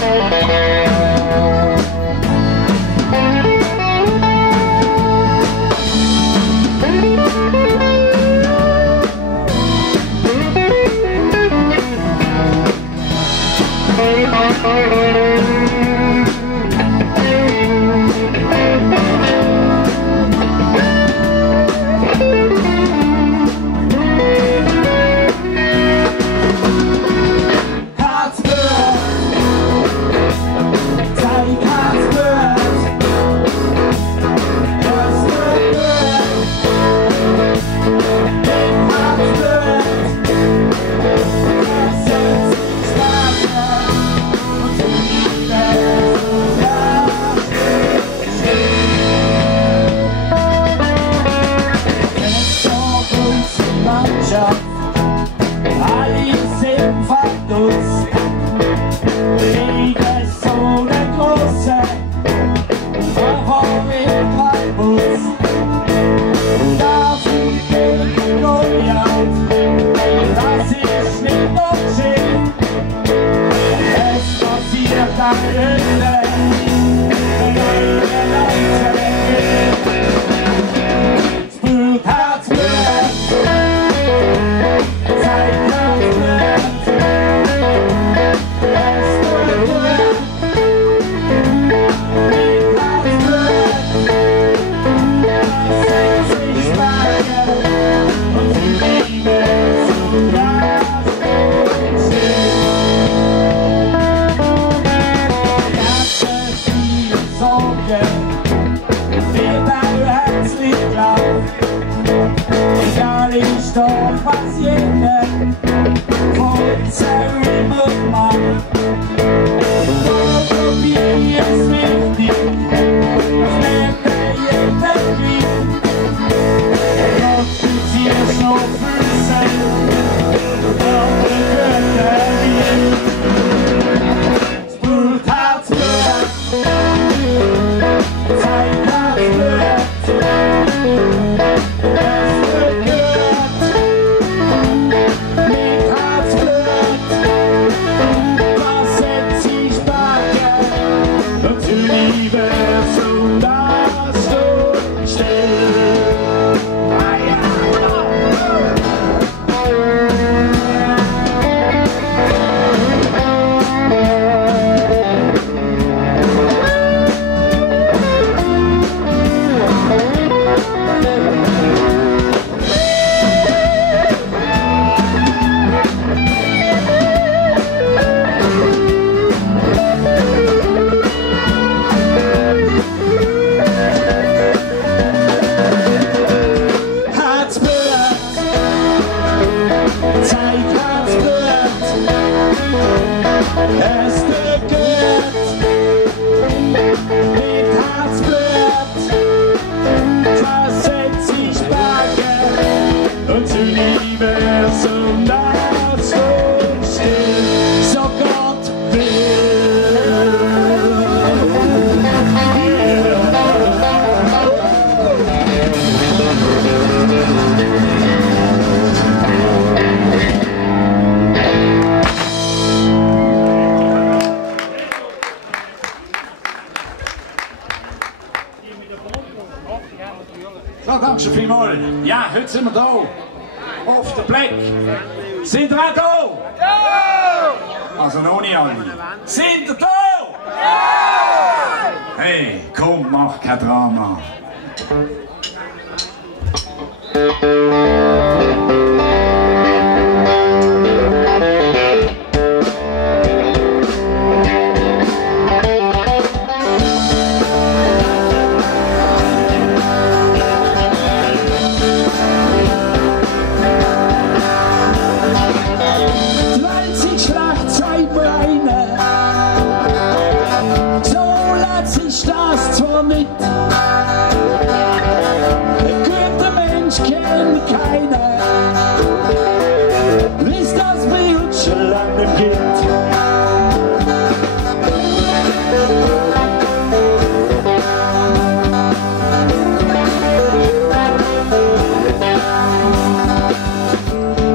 So, danke vielmals. Ja, heute sind wir da. Auf der Blick. Sind wir da? Ja! Also noch nicht alle. Sind wir da? Ja! Hey, komm, mach kein Drama.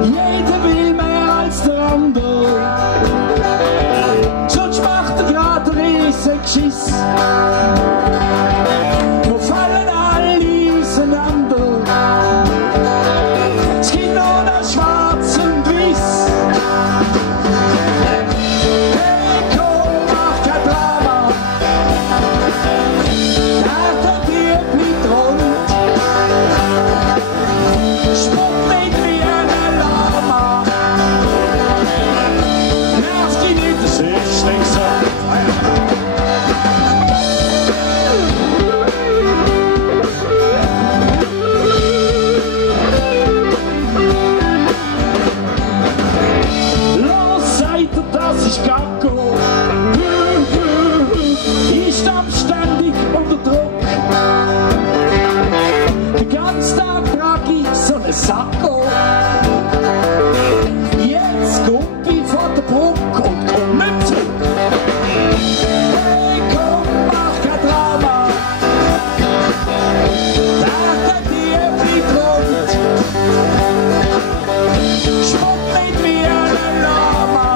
Jeder will mehr als der andere, sonst macht er ist Gacko. Ich stand ständig unter Druck. Den ganzen Tag trage ich so einen Sakko. Jetzt kommt ich vor der Brücke und komm nicht zurück. Hey, komm, mach kein Drama. Der Tier bleibt rund. Spuck mit mir einen Lama.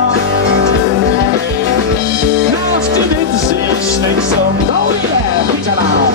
Nervt dich nicht, das ist nicht so. Oh yeah, bitte mal.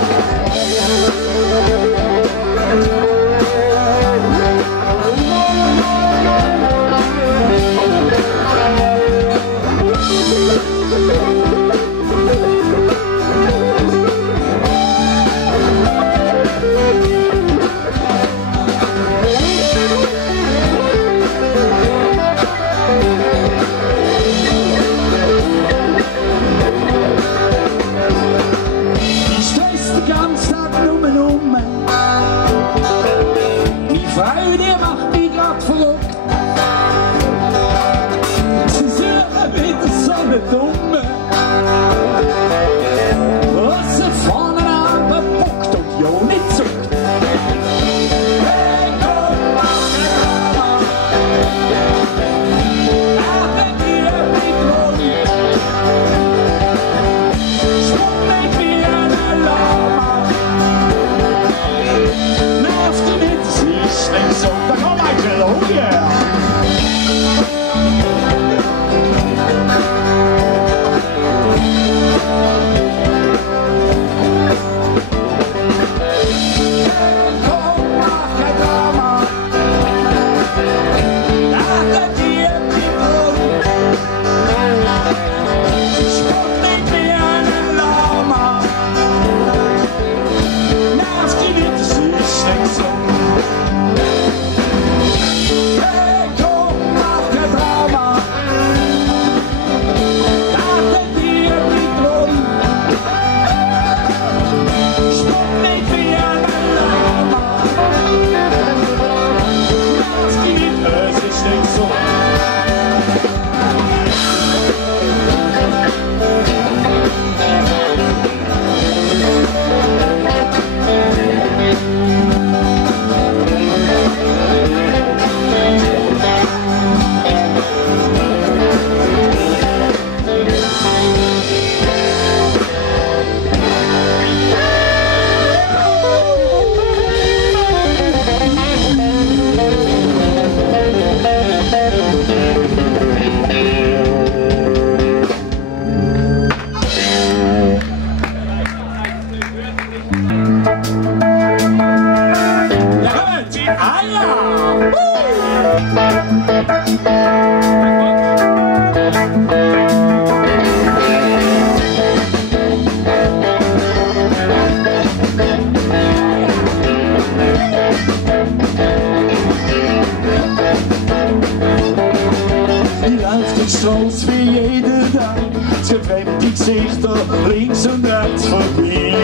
Straße wie jeden Tag, es gibt fremde Gesichter links und rechts vorbei.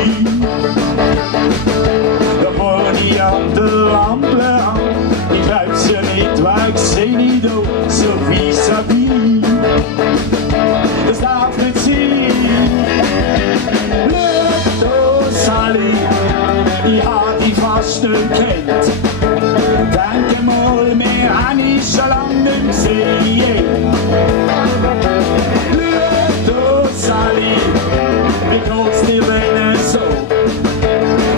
Da fahr ich an der Ampel an, ich glaub's ja nicht, weil ich seh ich da so vis-à-vis. Das darf nicht sein. Schau da, Sally, ich hab dich fast nicht kennt. Denke mal, mehr hab ich schon lang nicht gesehen. Schau da, Sally, wie geht's dir denn so?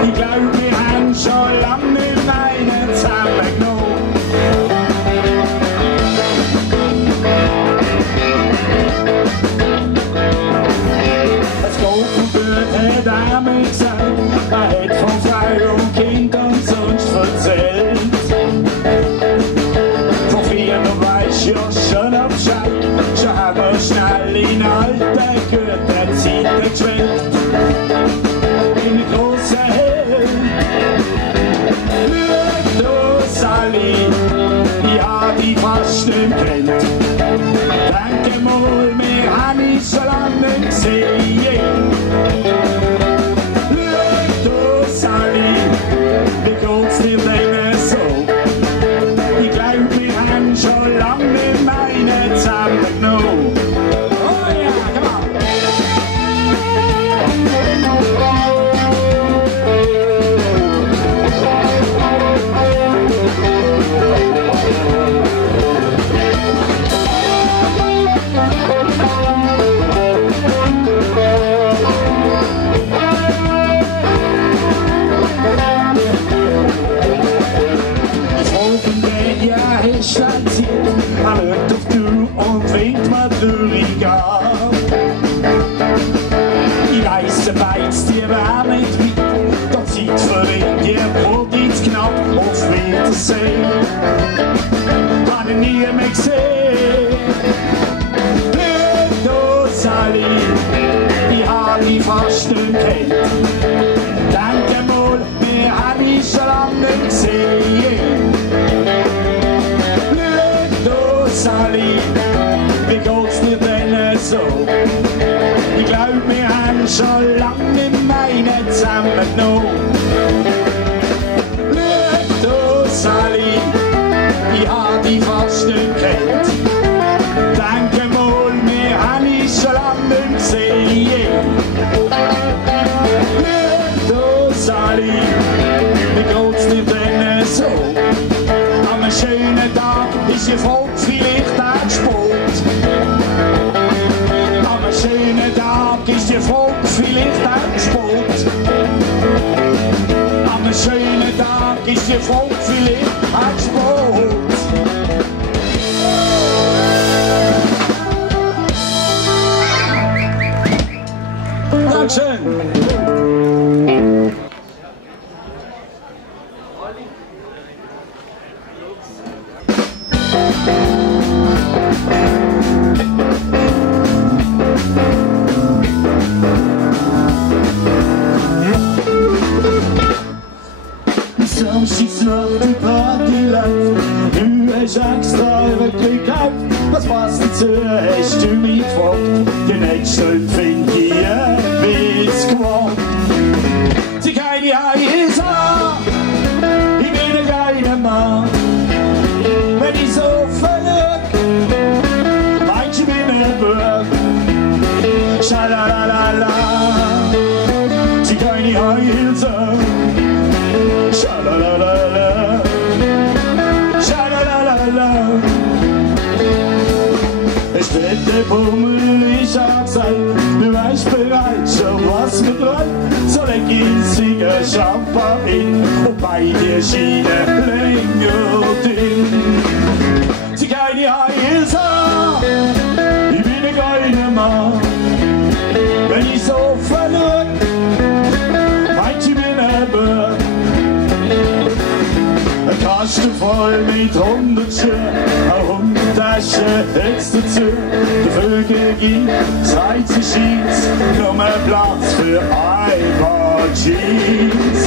Ich glaub, wir haben schon lang nicht einen zusammengenommen. Es geht gut, hat er mir gesagt, er hat von Frau und Kind und sonst erzählt. Von früher weisst ja schon auf Bescheid, schon haben wir schnell in alte gute Zeiten geschwenkt. In die grosse Hell, schau da, Sally, ich hab dich fast nicht kennt. Denke mal, wir haben dich schon lang nicht gesehen. Schau da, Sally, wie geht's dir denn so? Ich glaub, wir haben schon lang nicht meine zusammengenommen. gab. Ich weiss, der Beiz, die wär nicht weit, doch Zeit verringt, die Brot ins knapp, auf Wiedersehen. Hab ich nie mehr gesehen. Blöd, Sally, ich hab dich fast nicht kennt. Denke mal, wir hab ich schon lange nicht gesehen. Blöd, Sally, wie geht's dir denn so? Ich glaub, wir haben schon lange nicht meine zusammengenommen. Blöd, Sally, ich hab dich fast nicht kennt. Denke mal, wir haben dich schon lange nicht gesehen. Blöd, Sally, wie geht's dir denn so? Am schönen Tag ist ihr Volk vielleicht auch Sport. Am schönen Tag ist ihr Volk vielleicht auch Sport. Am schönen Tag ist ihr Volk vielleicht auch Sport. Dankeschön. Samstagsnacht, Party läuft, du hast extra wirklich gekauft. Was passt dazu, hast du mich gefragt? Die nächste find ich Witz geworden. Sie keine Eis an, ich bin ein geiler Mann. Wenn ich so verlüg, meinst du, ich bin ein Bub. Schalalala, sie keine Eis an. Schalalala, schalalala. Es steht der Pummel, ich hab gesagt, du weißt bereits schon, was mir träumt. So leg ich Singer Champagner und bei dir Schiene länger drin. Sie keine Eis an, ich bin ein geiler Mann. Wenn ich so verlüg, meint ich bin ein Bub. Ein Kasten voll mit 100 Schuhe, eine Hundetasche hätt's dazu. Der Vögel gibt, sagt sie schießt, nur mehr Platz für ein paar Jeans.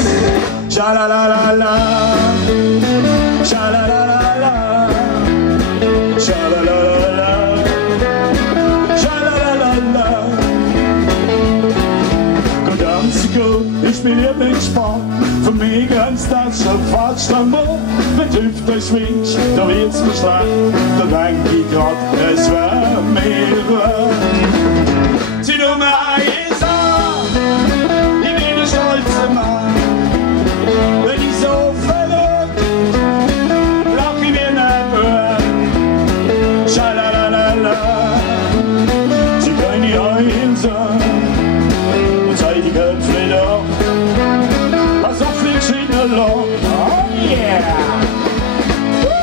Schalalala, schalalala, schalalala, schalalala. Gut anzugehen, ich bin Lieblingssport. Für mich grenzt das schon fast am Mond. Wenn die Hüfte schwingt, da wird's mir schlecht. Da denk ich grad, es wär mir wert. Zieh nur mir eins an, ich bin ein stolzer Mann. Wenn ich so verlüg, lach ich mir nicht mehr. Schalalala, sie können nicht eins an. Und sei die Köpfe doch. Oh yeah! Woo!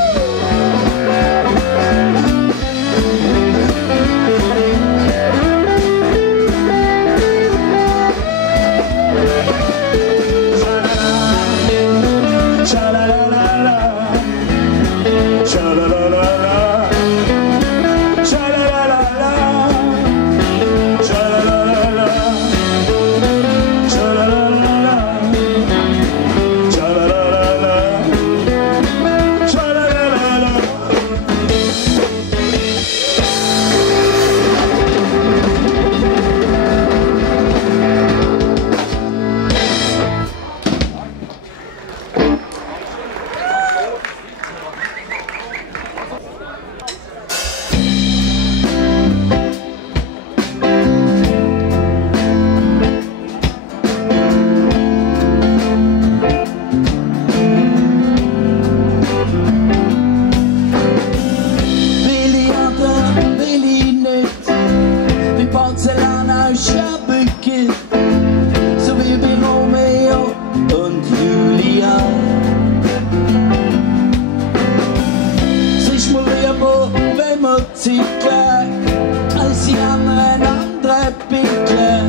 nicht bitte.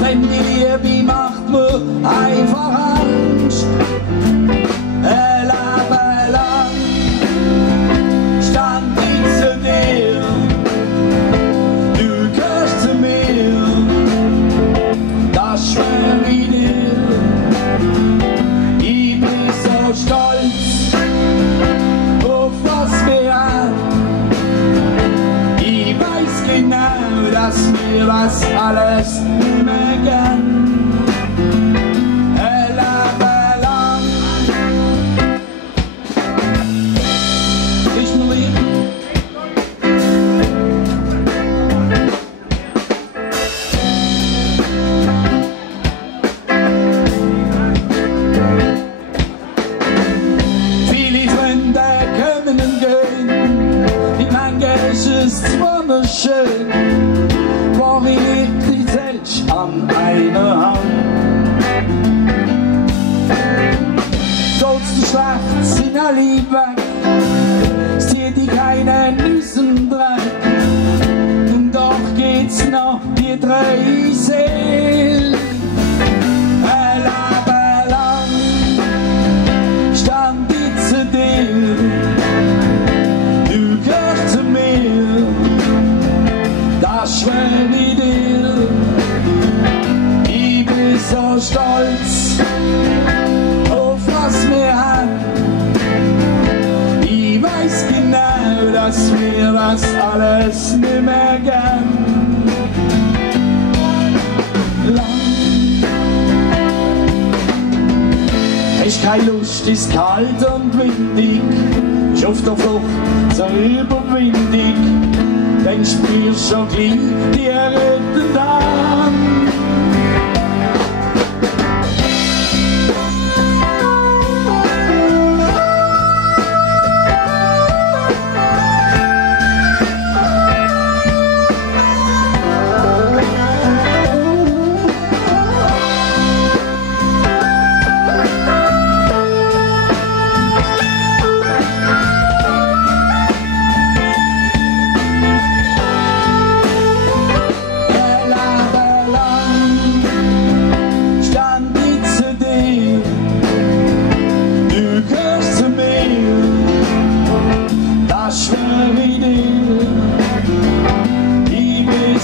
Fremde Liebe macht mir einfach Angst. Ein Leben lang stand ich zu dir, du gehörst zu mir, das schwör ich dir. Ich bin so stolz auf was wir haben. Ich weiß genau, dass wir das alles nicht mehr gern. Ein Leben lang ist mir lieb. Viele Freunde kommen und gehen, mit manchen ist es zwar schön, war ich nicht selbst an einer Hand. Sollst du schlecht, sind alle weg, es zieht dich keinen Nüssen Dreck. Und doch geht's noch die drei Seelen. Ein Leben lang stand ich zu dir, du gehörst zu mir, das schwör ich dir. Ich bin so stolz auf was wir haben. Ich weiß genau, dass wir das alles nicht mehr gern. Lang ist keine Lust, ist kalt und windig, ist auf der Flucht so überwindig. Dann spürst du schon gleich die rettende Hand.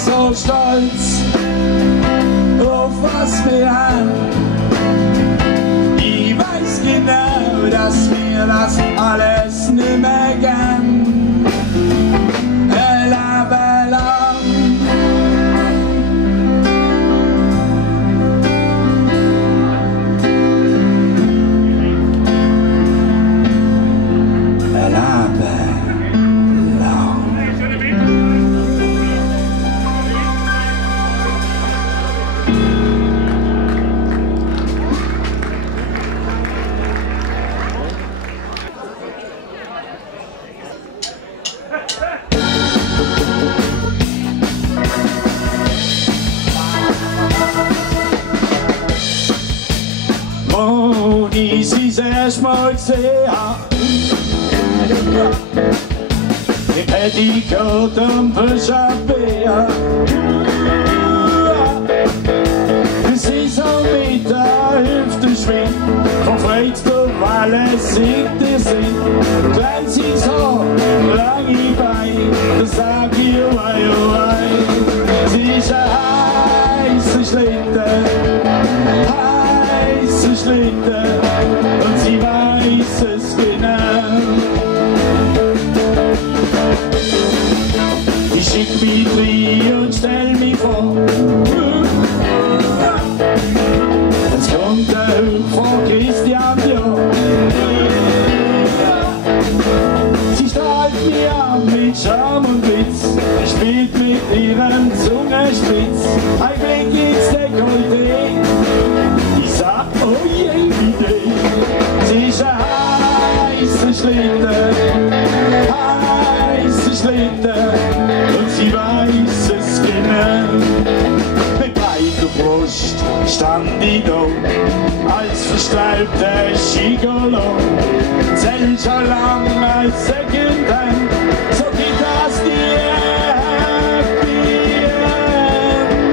So stolz auf was wir haben. Ich weiß genau, dass wir das alles nicht mehr gern. Ein Leben lang. Ein Leben lang. Wo ich sie das erste Mal gesehen hab, im Petticoat und Verschabea. Sie so mit der Hüfte schwingt, von Freude durch alles in der Sinn. Wenn sie so lange Beine, dann sag ich wei, oh wei. Sie ist ein heißer Schlitten, und sie weiß es genau. Ich schick mich rein und stell mich vor, jetzt kommt der Hüpf von Christian Dior. Sie strahlt mich an mit Charme und Witz, spielt mit ihrem Zungenspitz ein Blick ins Dekolleté. Ich sag, oh je, Idee. Sie ist ein heißer Schlitten, und sie weiß es genau. Mit breiter Brust stand ich da, als verstaubter Gigolo. Zählt schon lang als Secondhand, so geht das die Happy End.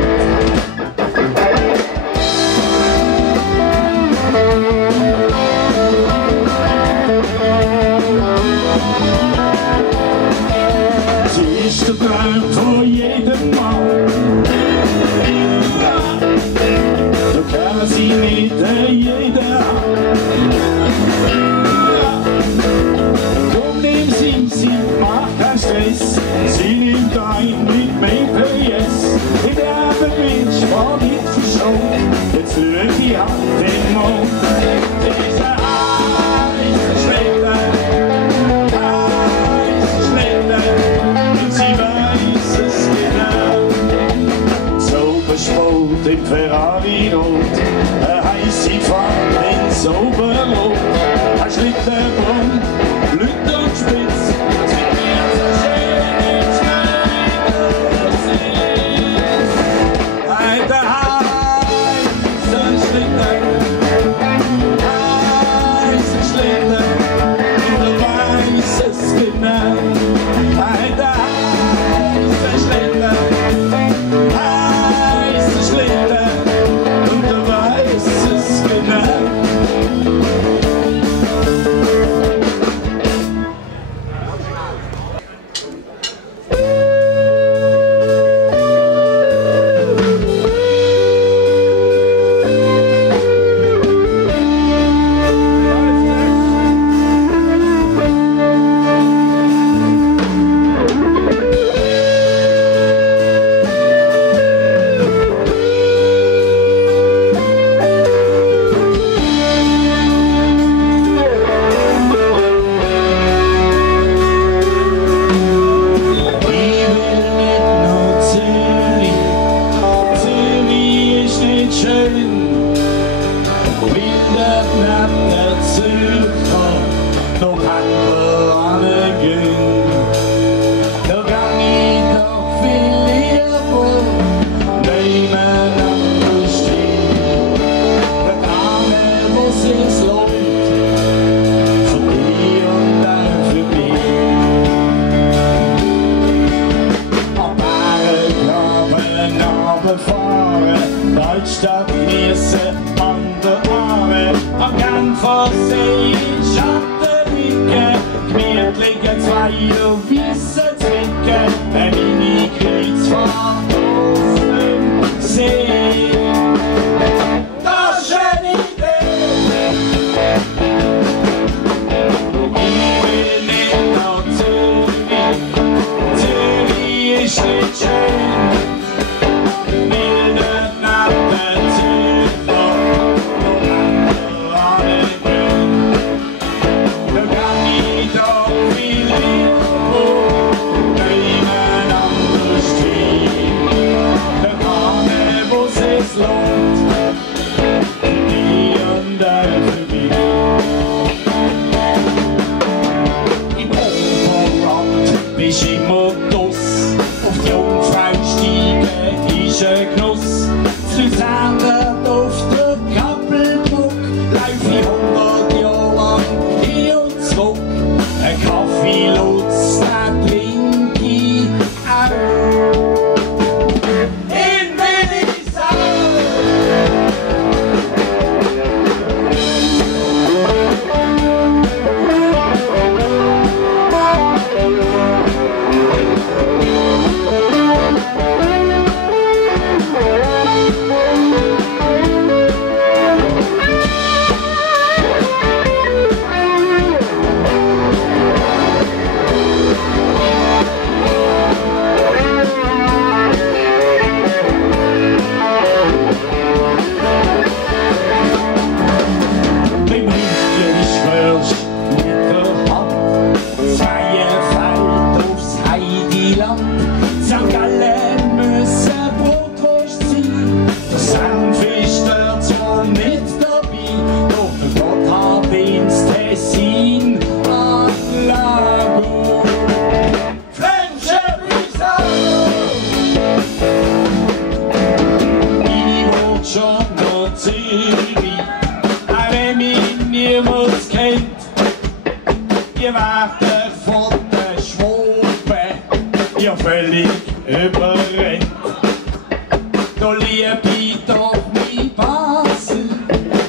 im Ferrari rot, eine heisse Fahrt ins Oberrot, ein Schlittenbrumm, Lüt und Spitz, sind mir so schön in Schnee. Ein heißer Schlitten, heißer Schlitten, und du weißt es genau. Ein heißer Schlitten, heißer Schlitten, und du weißt es genau. Deutschland genießen an der Arme, am Genfer See in Schatten liegen, gemütliche zwei weiße Zwicken, eine Mini-Kreuzfahrt auf dem See. Das ist eine Idee! Ich will nicht nach Zürich, Zürich ist nicht schön. Bist immer Doss, auf die Jungfrau steigen ist ein Genuss. Zu Luzern auf der Kappelburg lauf ich 100 Jahre lang hin und zurück. Ein Kaffee Lutz, den trink ich auch. In Willisau! St. Gallen müssen Brotwurst sein. Der Senf ist dort zwar nicht dabei, doch der Gotthard ins Tessin an Lago. Flensche Bisau! Ich wollt schon nach Zürich, auch wenn mich niemand kennt. Ihr werdet von der Schwobe ja völlig überrennt. Da lieb ich doch mein Basel,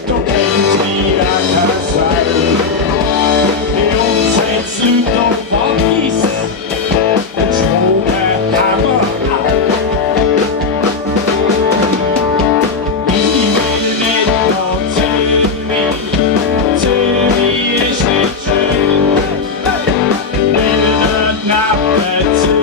da kennt mich auch kein Zweig. Bei uns hat's Leute auf Wallis und Schwobe haben wir auch. Ich will nicht nach Zürich, Zürich ist nicht schön. Will nicht nach der Zürich.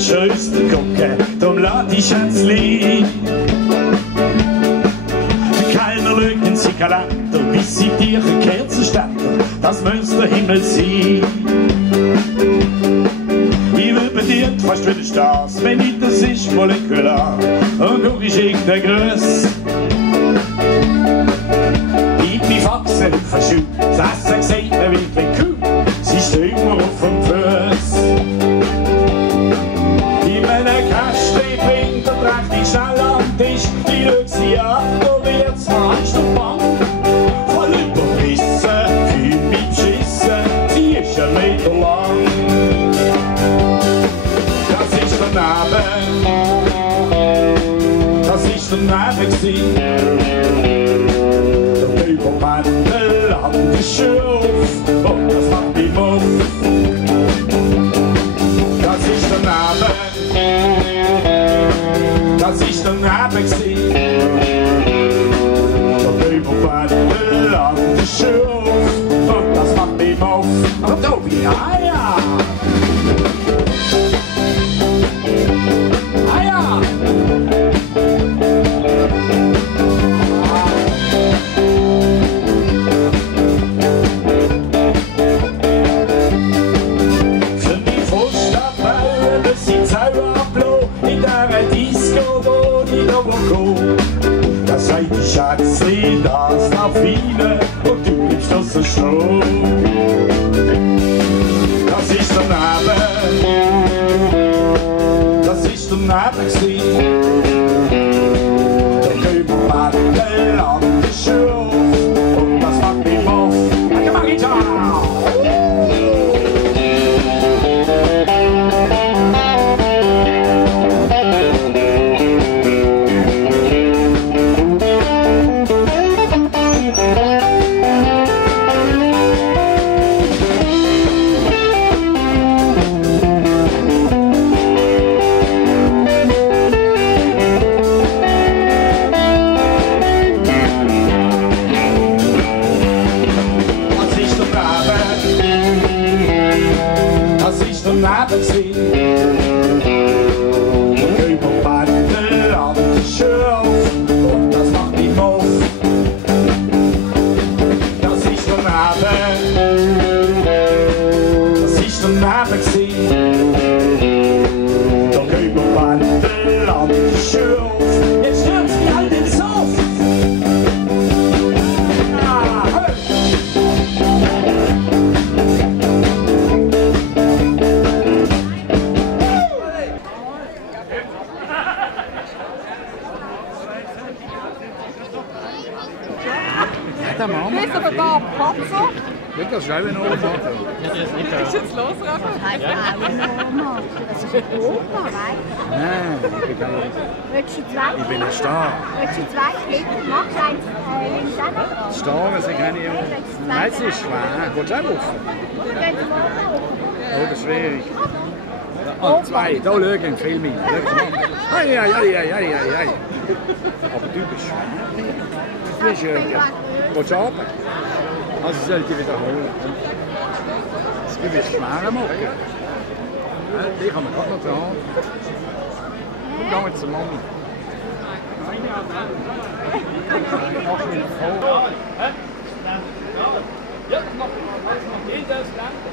Schönste Gucke, drum lad ich ans Lied. Keiner lügt in sie Kalender, bis sie dir Kerzenständer, das muss der Himmel sein. Ich will bedient fast wie der Stars, wenn nicht das ist molekular und du bist irgendein Größ. Gib mir Faxen und verschütt, das Essen sieht mir wie eine Kuh, sie steht mir auf dem Fuß. Die schnell am Tisch, die schaut sie ab, da wird's Angst und Bang. Voll überrissen, fühlt mich beschissen, sie ist 1 Meter lang. Das ist daneben, das ist daneben gewesen. Der Überwandel hat die Schuhe auf, und das macht mich muff. Das ist daneben. Das ist daneben gewesen. Der Überwandel an die Schuhe auf, und das macht mich auf. Und Tobi, ah ja! Ah ja! Für die Frusttabelle, das sind Zauberblau in der Disco, wo ich noch gehe. Da sagt die Schatzli, das nach viele, und du bleibst das so stehen. Das ist daneben, das ist daneben gewesen. Der Überwandel an die Schuhe auf, und das macht mich auf. Danke, Marita! Überwandel an die Schuhe auf, und das macht mich auf. Das ist daneben, das ist daneben gewesen. Der Überwandel an die Schuhe auf, jetzt stürzt mich halt ins Sof. Ist aber da Patzer? Kijk, dat is jij weer een oorlog. Ist jetzt los, Rafa? Das ist ein Opa, weißt du? Nee, ik ben niet. Willst du zwei? Ik ben een star. Willst du zwei Klicken? Machst du eins, wenn ich auch noch? Star, ze gaan hier. Nein, het is zwaar. Wordt jij boven? Du gehst morgen hoch. Oh, dat is schwierig. Oh, zwei. Da leuk in veel meer. Ai, ai, ai, ai, ai, ai, ai. Aber du bist schwer. Du bist schön. Willst du runter? Also sollte ich wiederholen. Du bist schwer machen. Die kann man gerade noch dran. Komm, gehen wir zur Mami. Mach mich vor. Ja, das macht jeder das Ganze.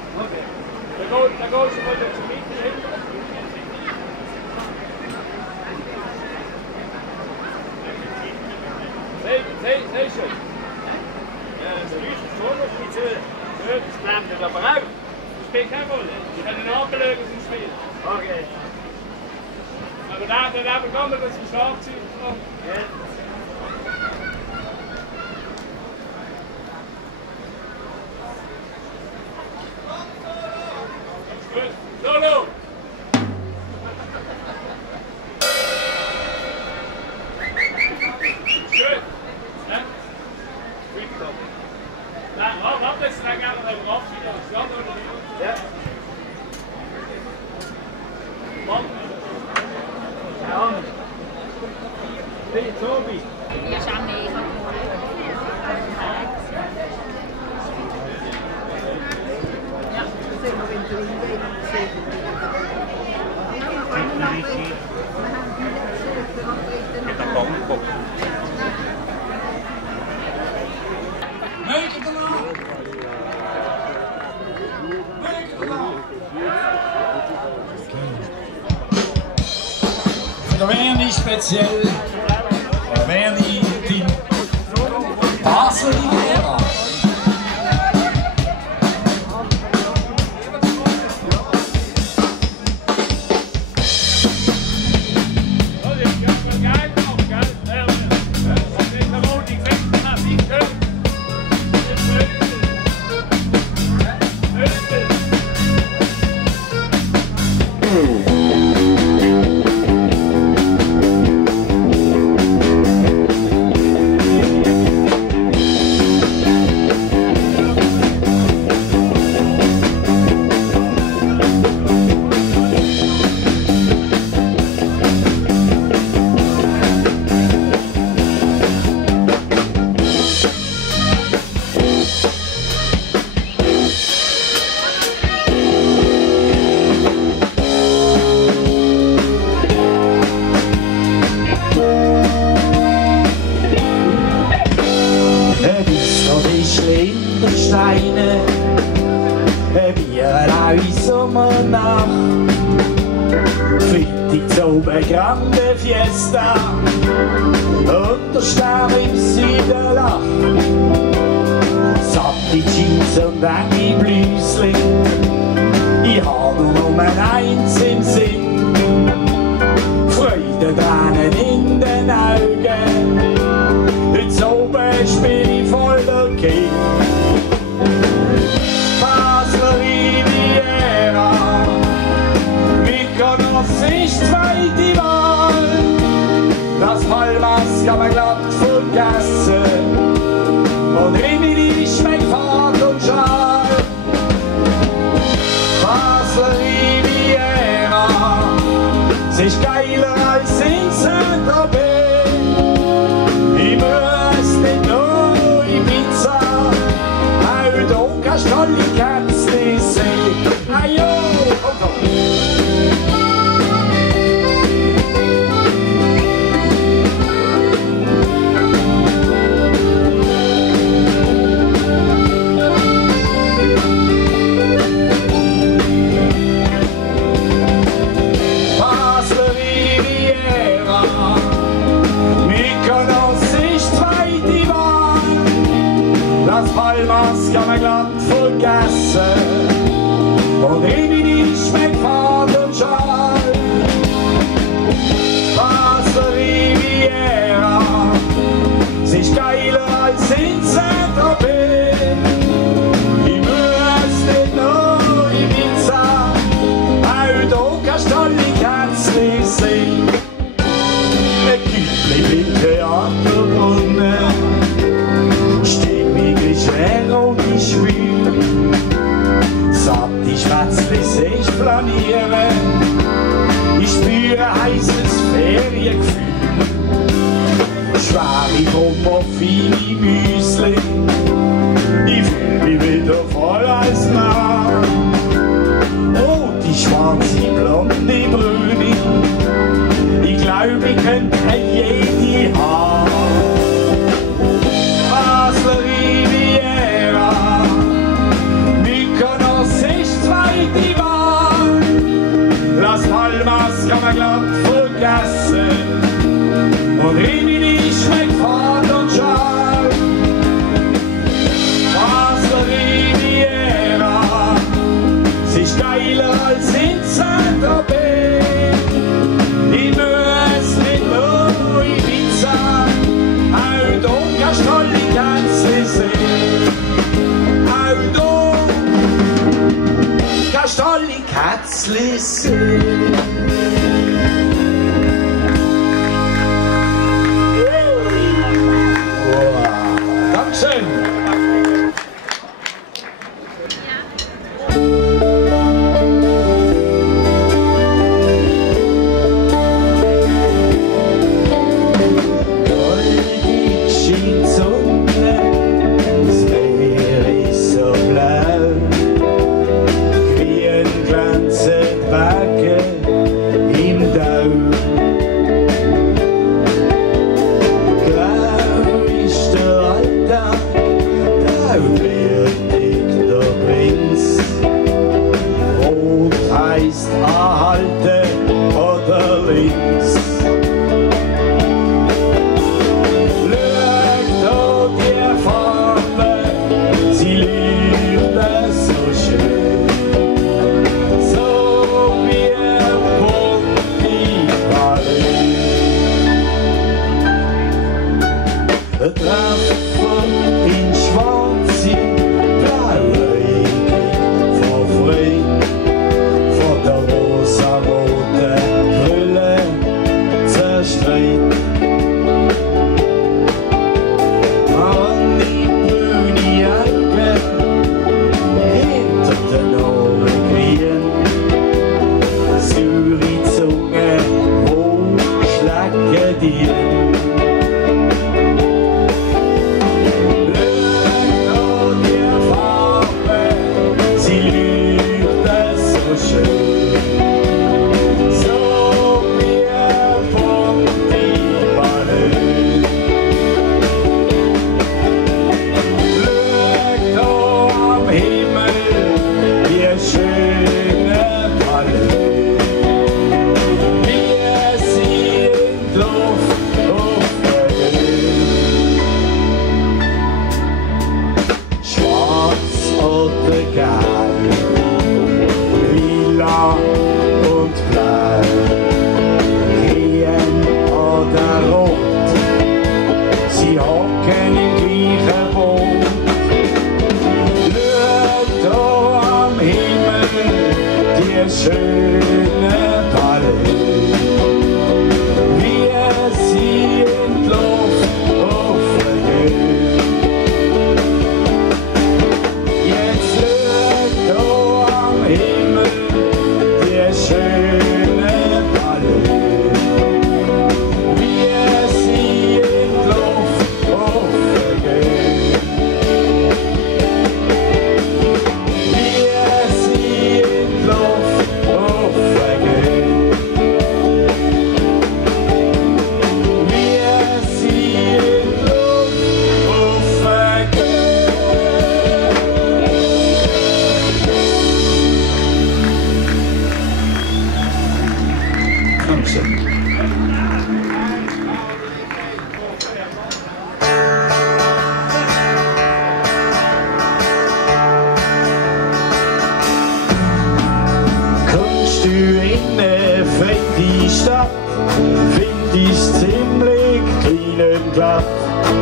Da gehst du mal zur Mitte. Sehr schön. Ja, das ist schon noch ein bisschen. Das bleibt aber auch. Das spielt keine Rolle. Ich kann ihn anlegen zum Spiel. Okay. Aber da kommen wir zum Schlagzeug. Ja. Die is aan mega ja, we zijn nog in de Da wäre nicht speziell, da wäre die Basel die Lehrer. Steine, wir eine Sommernacht, Freitag zur Grande Fiesta, und der Stern im Süden lacht. Satte Jeans und enge Blüsli, ich habe nur eins im Sinn, Freude Tränen in den Augen, heute oben spiel ich voll der King. Nicht zweite Wahl, das Palmas kann man glatt vergessen und Rimini schmeckt Fahrt und Schal. Basler Riviera, sie ist geiler als in Saint-Tropez. Ich muss nicht nur Ibiza, auch da kannst du alle Kätzchen sehen. Ajo, Palmas kann man glatt vergessen und Rimini schmeckt Fahrt und Schal. Basler Riviera, sie ist geiler als in Saint-Tropez. Ich muss nicht nur Ibiza, auch da kannst du alle Kätzchen sehen. Ein Gütli im Theaterbrunnen, schwer und ich schwül, satt die Schwätzli seh ich flanieren, ich spüre heißes Feriengefühl, schwere Bomber, feine Müsli, ich fühl mich wieder voll als Mann. Oh, die schwarze, blonde Brüne, ich glaub, ich könnte jede haben. Basler Riviera, Mykonos ist zweite Wahl. Las Palmas kann man glatt vergessen und Rimini schmeckt Fahrt und Schal. Basler Riviera, sie ist geiler als in Saint-Tropez. Ich muss nicht nur Ibiza, auch da kannst du alle Kätzchen sehen. Auch da kannst du alle Kätzchen sehen. Dankeschön.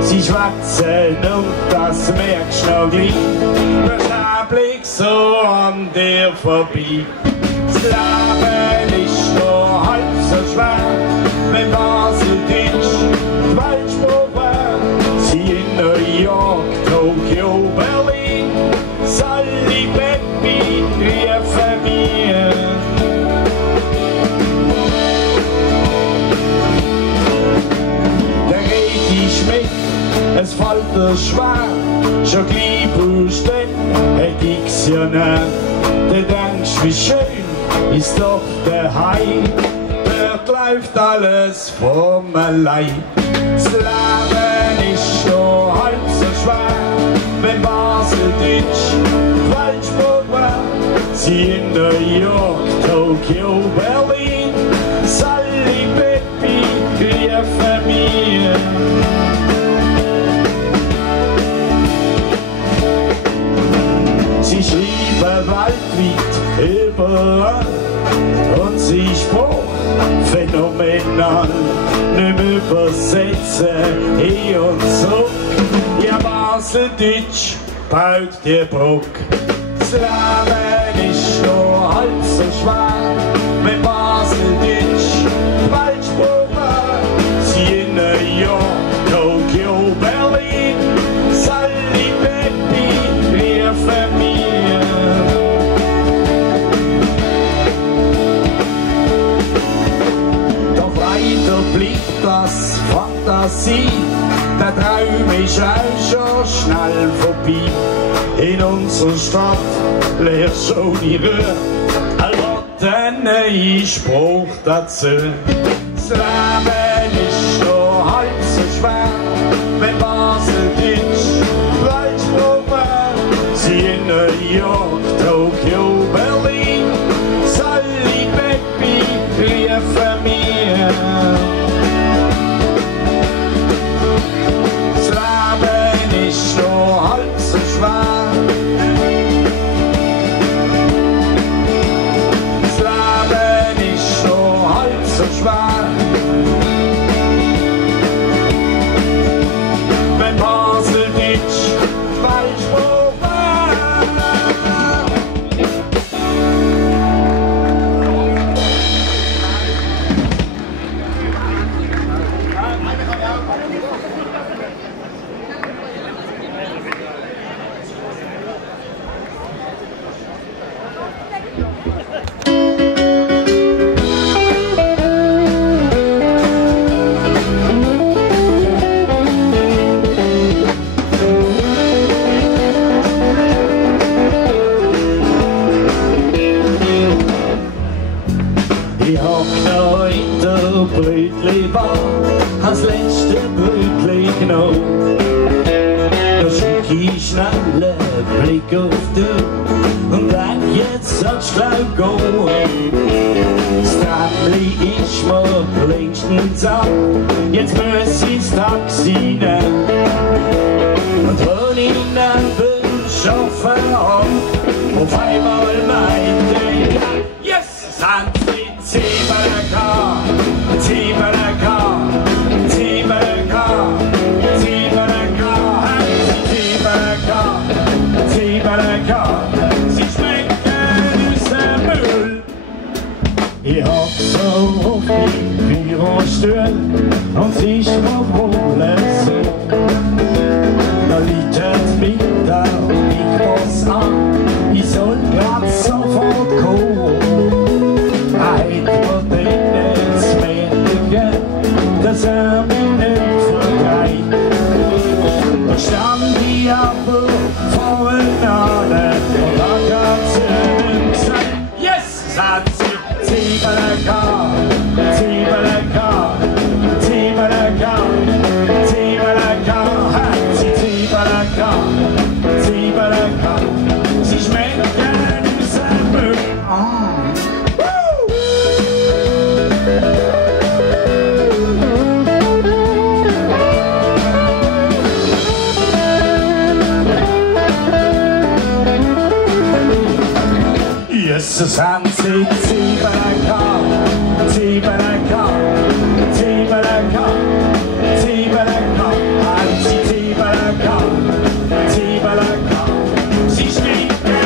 Sie schwatzen und das merkst du noch gleich. Der Blick so an dir vorbei. Das Leben ist noch halb so schwer, wenn Baseldeutsch die Weltsprache sie in New York, Tokio, Berlin, Sally, Baby, riefen mir. Es fällt dir schwer, schon gleich brauchst du ein Diktionär. Du denkst, wie schön ist doch daheim, dort läuft alles vom allein. Das Leben ist schon halb so schwer, wenn Baseldeutsch die Weltsprache sie in New York, Tokio, Berlin, Sally, Baby, riefen mir. Sie schreiben weltweit überall und sie Spruch phänomenal, nicht mehr übersetzen, hin und zurück. Ja, Baseldeutsch baut die Brücke. Das Leben ist noch halb so schwer, wenn Baseldeutsch die Weltsprache sie in New York, Tokio, Berlin, Sally, Baby, riefen mir. ist auch schon schnell vorbei. In unserer Stadt lehrst du ohne Ruhe, aber der neue Spruch dazu. Das Leben ist noch halb so schwer, wenn Basel ist, Waldspruch sie in New York, Tokio, Berlin, Sally, Baby, riefen mir. Das Leben ist noch halb so schwer. Das Leben ist noch halb so schwer. Wenn Baseldeutsch Waldspruch ich hab noch in der Brötli-Bar das letzte Brötli genommen. Da schick ich schnell einen Blick auf dich und denk, jetzt sollst du glaub gehen. Das Träumli ist mir längstens ab, jetzt muss ich ins Taxi nehmen. Und wenn ich neben schaffen hab, auf einmal meinte ich, yes, sind sie Zebelka, Zebelka, Zebelka, Zebelka, Zebelka, Zebelka, sie schmecken aus dem Müll. Ich hab so auf die Bürostuhl und sie ist mir wohl so. Da liegt mich der Mikros an, ich soll grad sofort kommen. Heit mir denen Zwettigen, dass mich nicht vergleicht. Da stand ich aber voreinander und da hat sie gesagt, yes, sagt sie, Zebelka, Zebelka, Zebelka, Zebelka, hat sie Zebelka, Zebelka, sie schmecken aus dem Müll. Jesus and Zebelka, Zebelka, Zebelka, Zebelka, and Zebelka, Zebelka, sie schmecken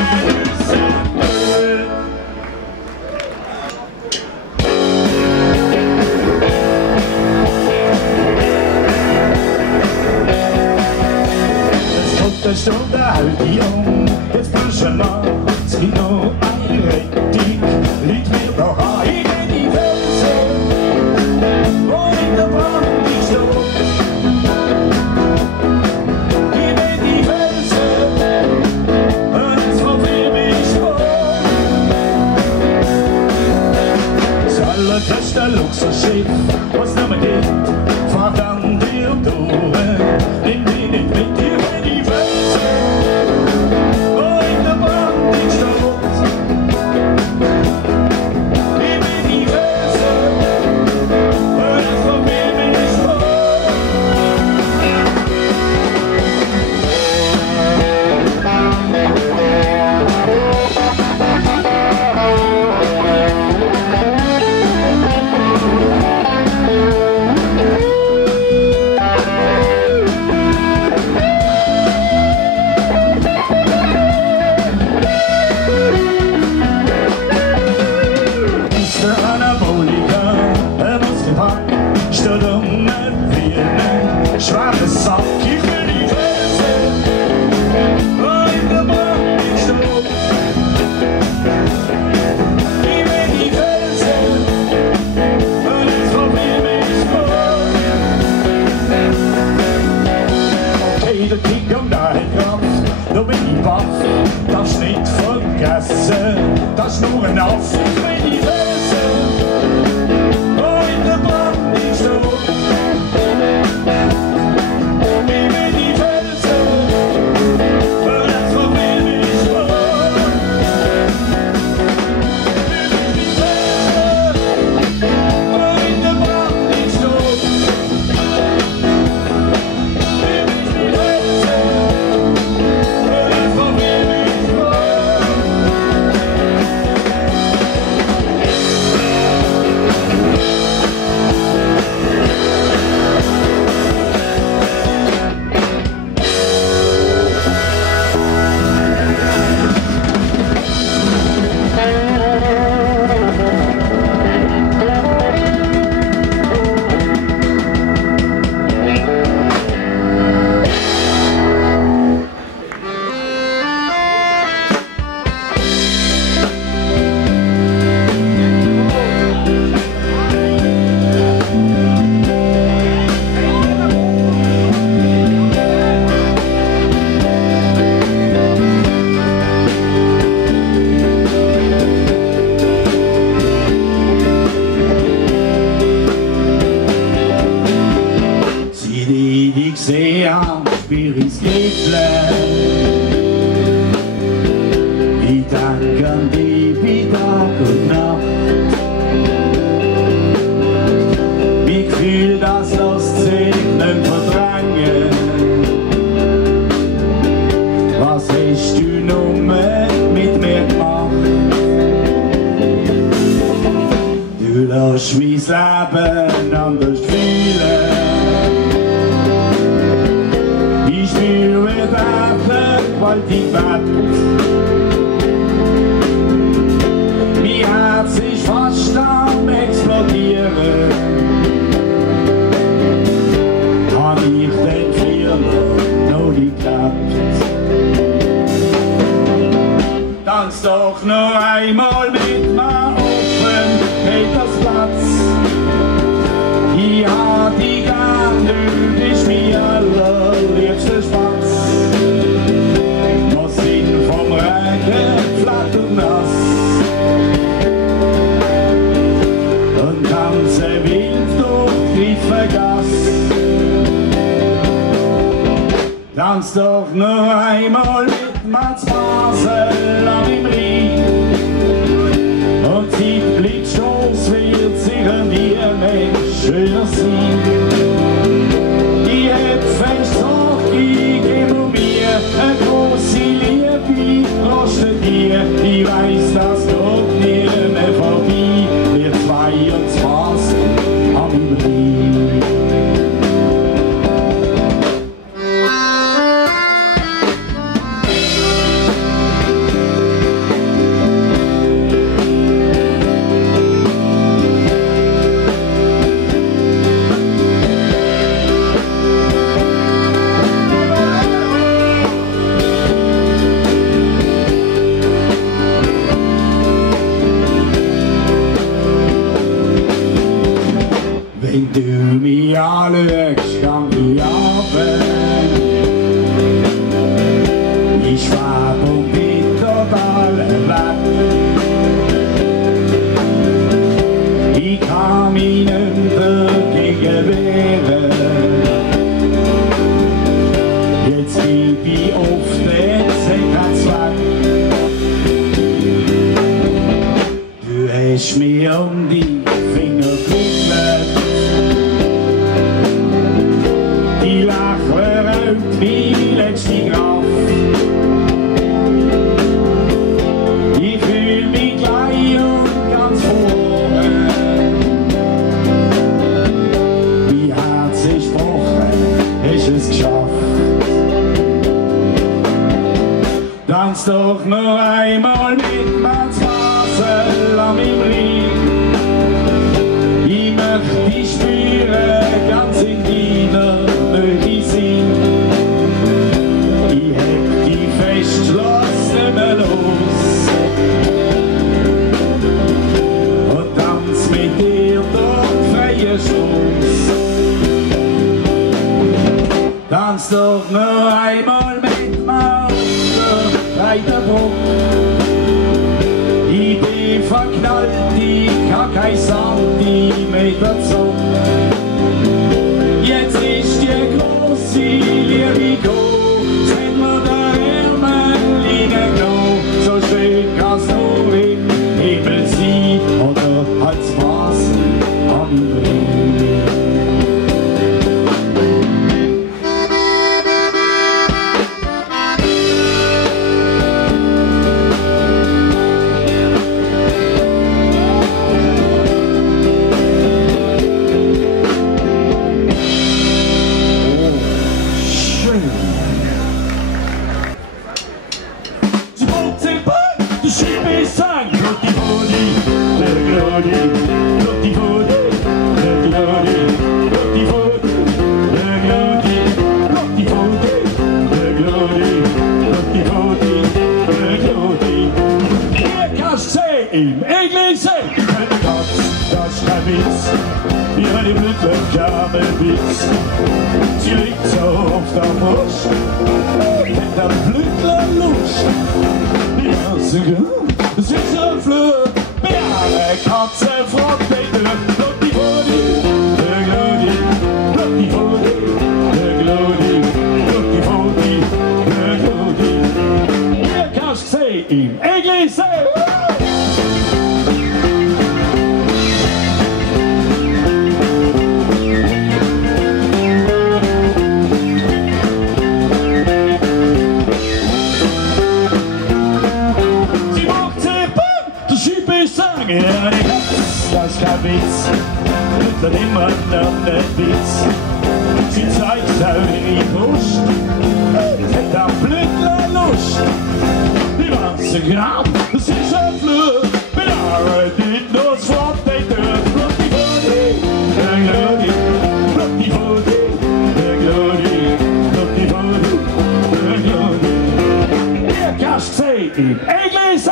aus dem Müll. Jetzt kommt eine Stunde, halt die jetzt pushen wir, es gibt noch eine Rettung, liegt mir doch ein in die Wälse, wo in der Brand ist los. Gib mir die Wälse, und verwirr mich vor. Das allergrößte Luxusschiff, was noch mehr geht, fahrt an dir durch, nimm die nicht mit dir in die Wälse, wo in der Brand ist los. Gib mir die Wälse, und verwirr mich vor. Hitler. Ich denke an dich bei Tag und Nacht. Mein Gefühl, das lässt sich nicht verdrängen. Was hast du nur mit mir gemacht? Du lässt mein Leben anders fühlen. Ich spüre, wie der gewaltig webt. Mein Herz ist fast am explodieren. Hab ich den früher noch nicht gehabt? Tanz doch noch einmal mit mir offen, Petersplatz. Ich hab dich gern, du bist mein allerliebster Spatz. Was sind vom Regen flattert nass und tanze wild durch die Vergass. Tanz doch noch einmal mit mir zu Basel an dem Rhein. Und die Blitzstoß wird sicher nie mehr schöner sein. Die Äpfel sagt, ich gebe mir eine große Liebe, rostet dir. Ich weiß, das geht nie mehr vorbei. Wir zwei und zu Basel an dem Rhein. Wenn du mich anschaust, gang ich runter. Ich schweb und bin total weg. Ich kann mich nicht dagegen wehren. Jetzt gib ich auf den Zweck. Du hast mir um die Finger gewickelt. Die Lache raubt wie letzte Kraft. Ich fühl mich gleich und ganz vorne. Mein Herz ist gebrochen, ist es geschafft. Tanz doch noch einmal mit mir zu Basel an meinem Rhein. Ich möchte dich spüren, ganz in deiner Nähe sein. Ich heb dich fest, lass nicht mehr los. Und tanz mit dir durch freie Schoß. Tanz doch noch einmal mit mir auf der Breitenbrücke. Ich bin verknallt, ich hab kein Zentimeter Zug. Jetzt ist die große Liebe gekommen, seit mir der Ärmel liegen genommen. So schön kann's nur im Himmel sein oder als Basel am Rhein. Im Englischen, das ist kein Witz, ihre Blüte kamen Witz. Sie liegt so auf der Brust, mit der Blüte Lust. Ja, sie ist so fleur, Beare, Katze, Frog, Peter, Lotti, Fodi, Glodi, Lotti, Fodi, Glodi, Lotti, Fodi. Église! Sie macht sie bumm, der Schieb ist sagen, ja, die Katz, das ist kein Witz, und dann immer noch nicht Witz. Sie zeigt auch ihre Brust, und hat am Blütlein Lust. Die ganze Gramm, das ist ein Flug, mit Arbeit nicht nur das Wort, die Tür, block die Body, der Glodi, block die Body, der Glodi, block die Body, der Glodi. Ihr kannst sehen, in Englisch.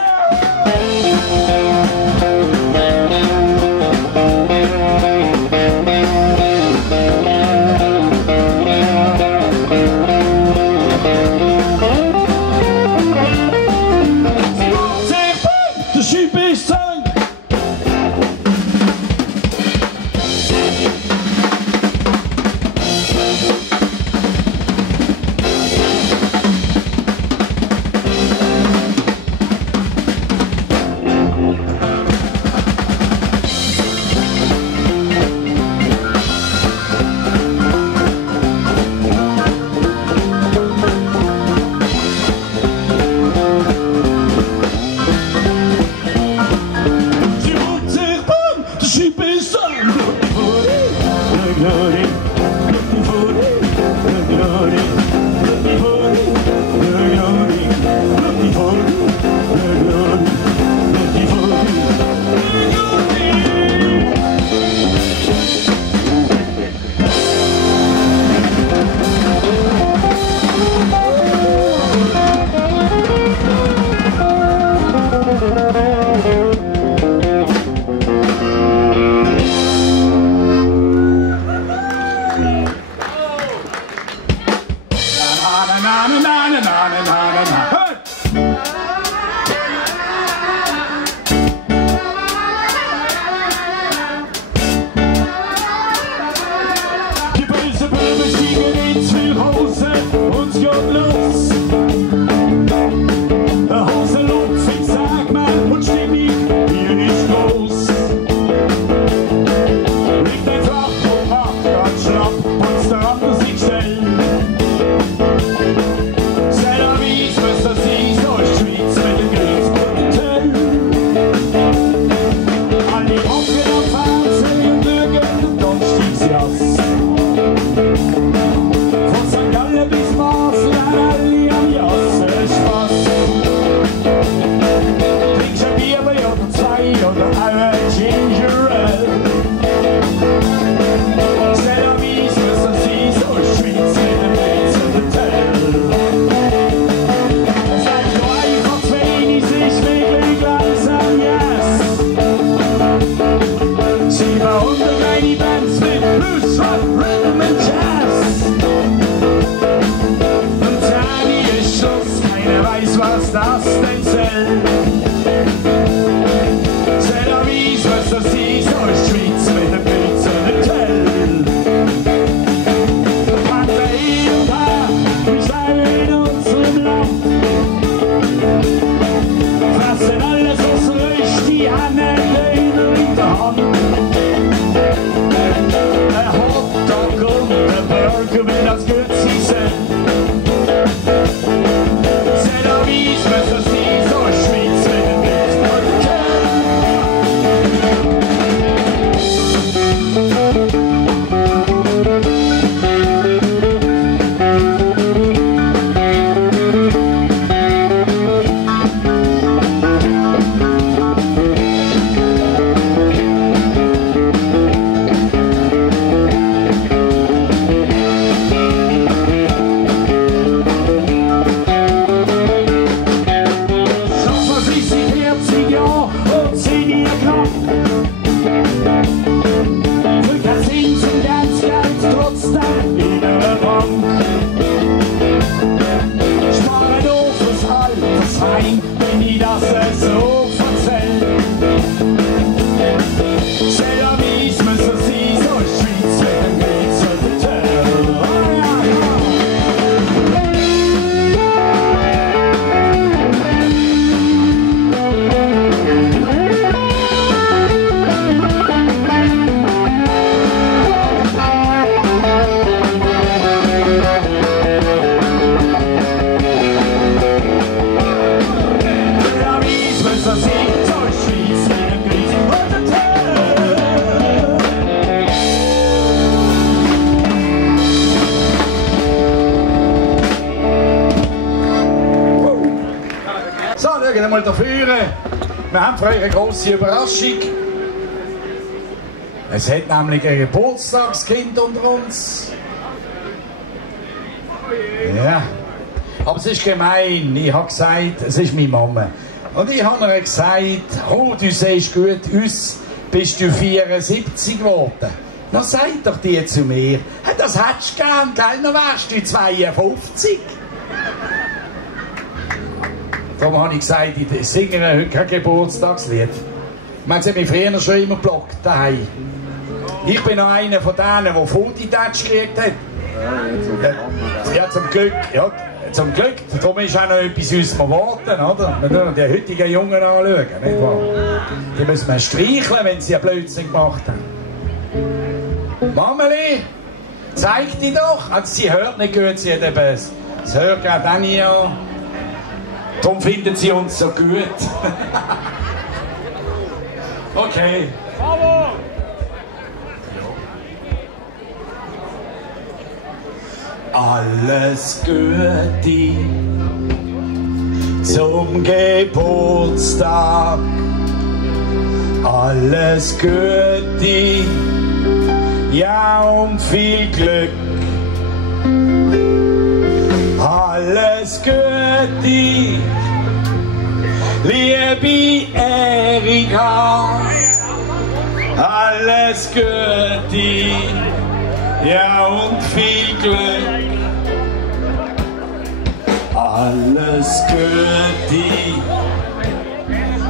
Und so singt, so ist Schweiz wie ein Gries und ein Tee. So, schauen wir mal da vorne. Wir haben für euch eine grosse Überraschung. Es hat nämlich ein Geburtstagskind unter uns. Ja, aber es ist gemein. Ich habe gesagt, es ist meine Mama. Und ich habe ihr gesagt, oh, du siehst gut aus, bist du 74 geworden. Dann sag doch die zu mir, das hättest du gern, gell? Dann wärst du 52. Darum habe ich gesagt, ich singe heute kein Geburtstagslied. Man hat mich früher schon immer geblockt daheim. Ich bin noch einer von denen, der Fototatsch gekriegt hat. Ja, zum Glück. Ja, zum Glück. Darum ist auch noch etwas uns warten, oder? Wir müssen die heutigen Jungen anschauen, nicht wahr? Die müssen wir streicheln, wenn sie einen Blödsinn gemacht haben. Mameli, zeig dich doch. Also, sie hört nicht gut, sie hat eben das Hörgerät auch nie an. Darum finden sie uns so gut. Okay. Bravo! Alles Gute zum Geburtstag. Alles Gute, ja, und viel Glück. Alles Gute, liebe Erika. Alles Gute, ja, und viel Glück. Alles Gute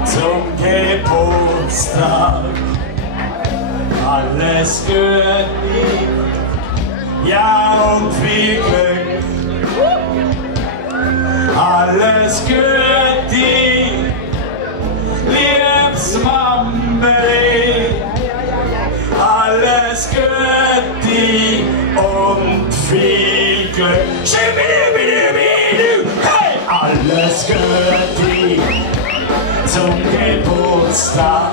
zum Geburtstag. Alles Gute, ja, und viel Glück. Alles Gute, liebes Mameli. Alles Gute und viel Glück. Hey! Alles Gute zum Geburtstag.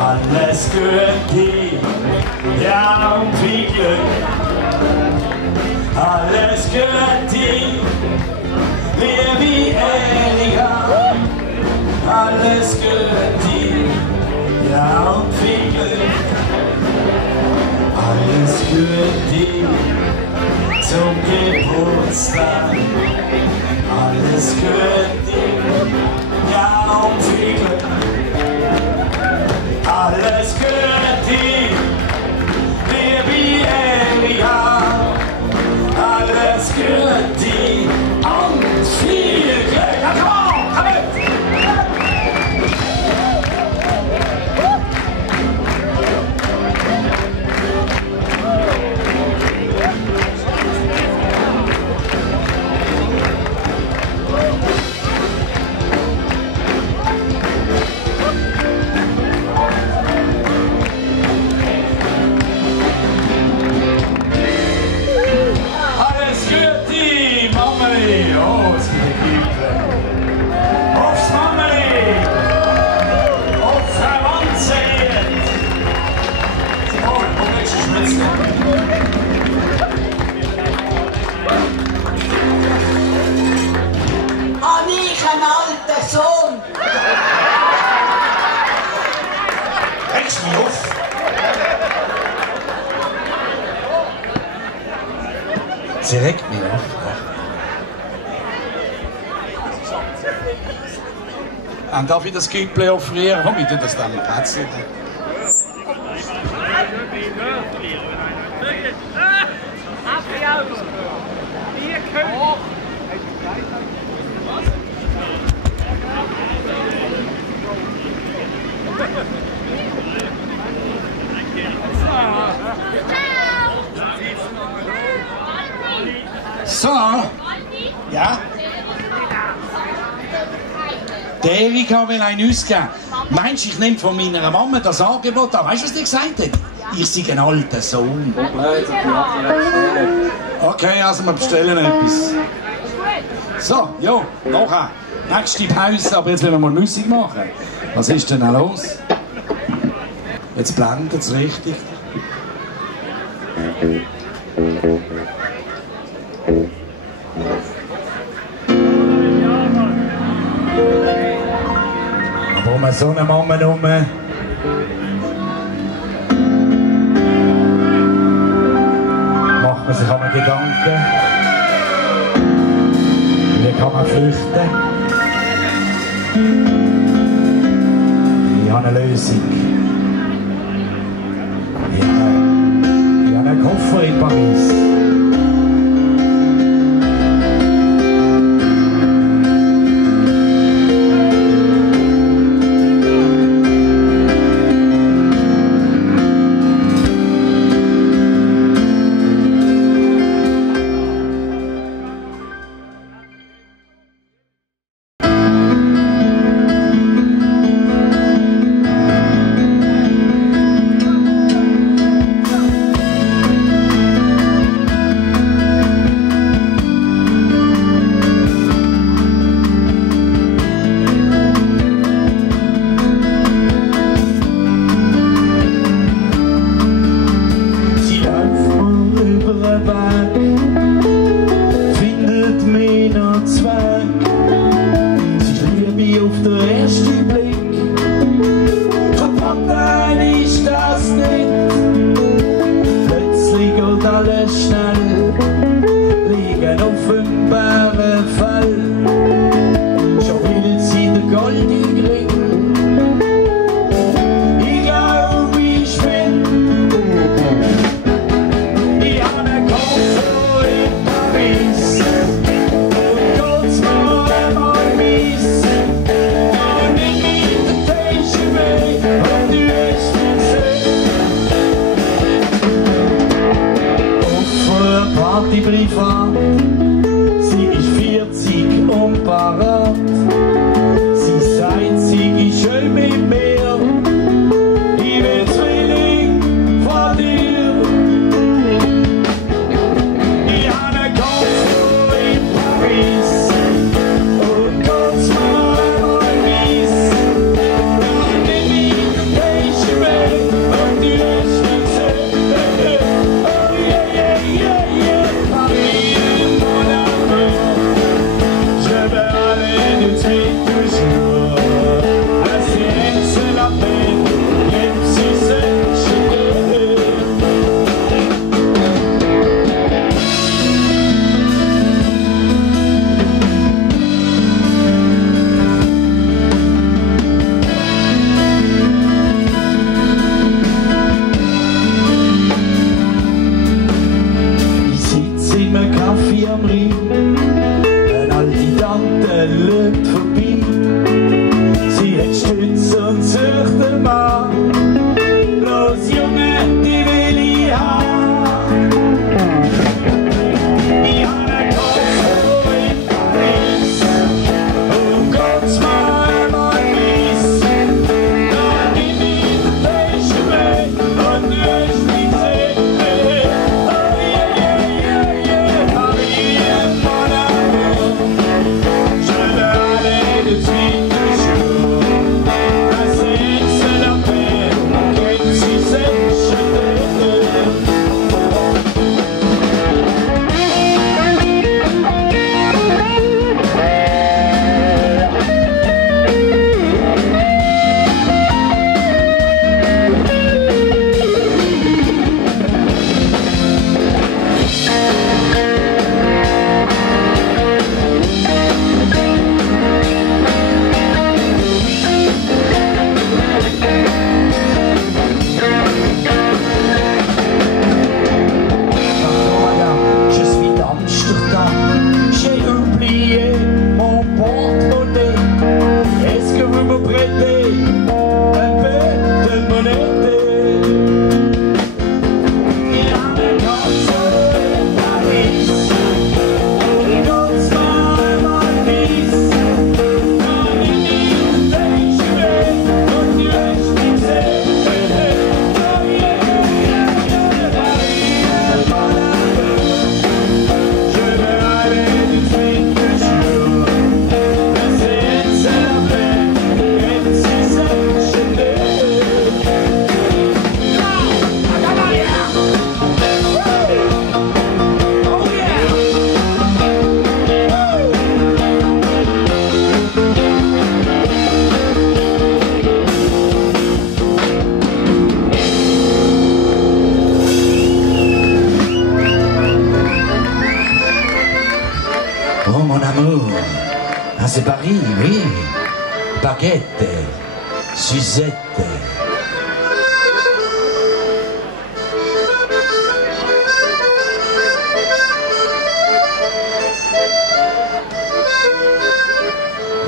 Alles Gute, ja, und viel Glück. Alles Gute, liebe Erika. Alles Gute, ja, und viel Glück. Alles Gute zum Geburtstag. Alles Gute, ja, und viel Glück. Alles Gute, liebe Erika. Alles Gute und viel Glück. Ja, komm on, komm mit! Sie regt mich auf. Und darf ich das Güppli offerieren? Komm, ich tue das dann mit Herzchen. So, ja. Der Erika will einen ausgeben. Meinst du, ich nehme von meiner Mama das Angebot an? Weißt du, was die gesagt hat? Ich sei ein alter Sohn. Okay, also wir bestellen etwas. So, ja, nachher. Nächste Pause, aber jetzt wollen wir mal Musik machen. Was ist denn da los? Jetzt blendet es richtig. Aber um so einen Mann herum macht man sich einmal Gedanken. Wie kann man flüchten? Ich habe eine Lösung. Ich habe einen Koffer in Paris. Baguette, Suzette.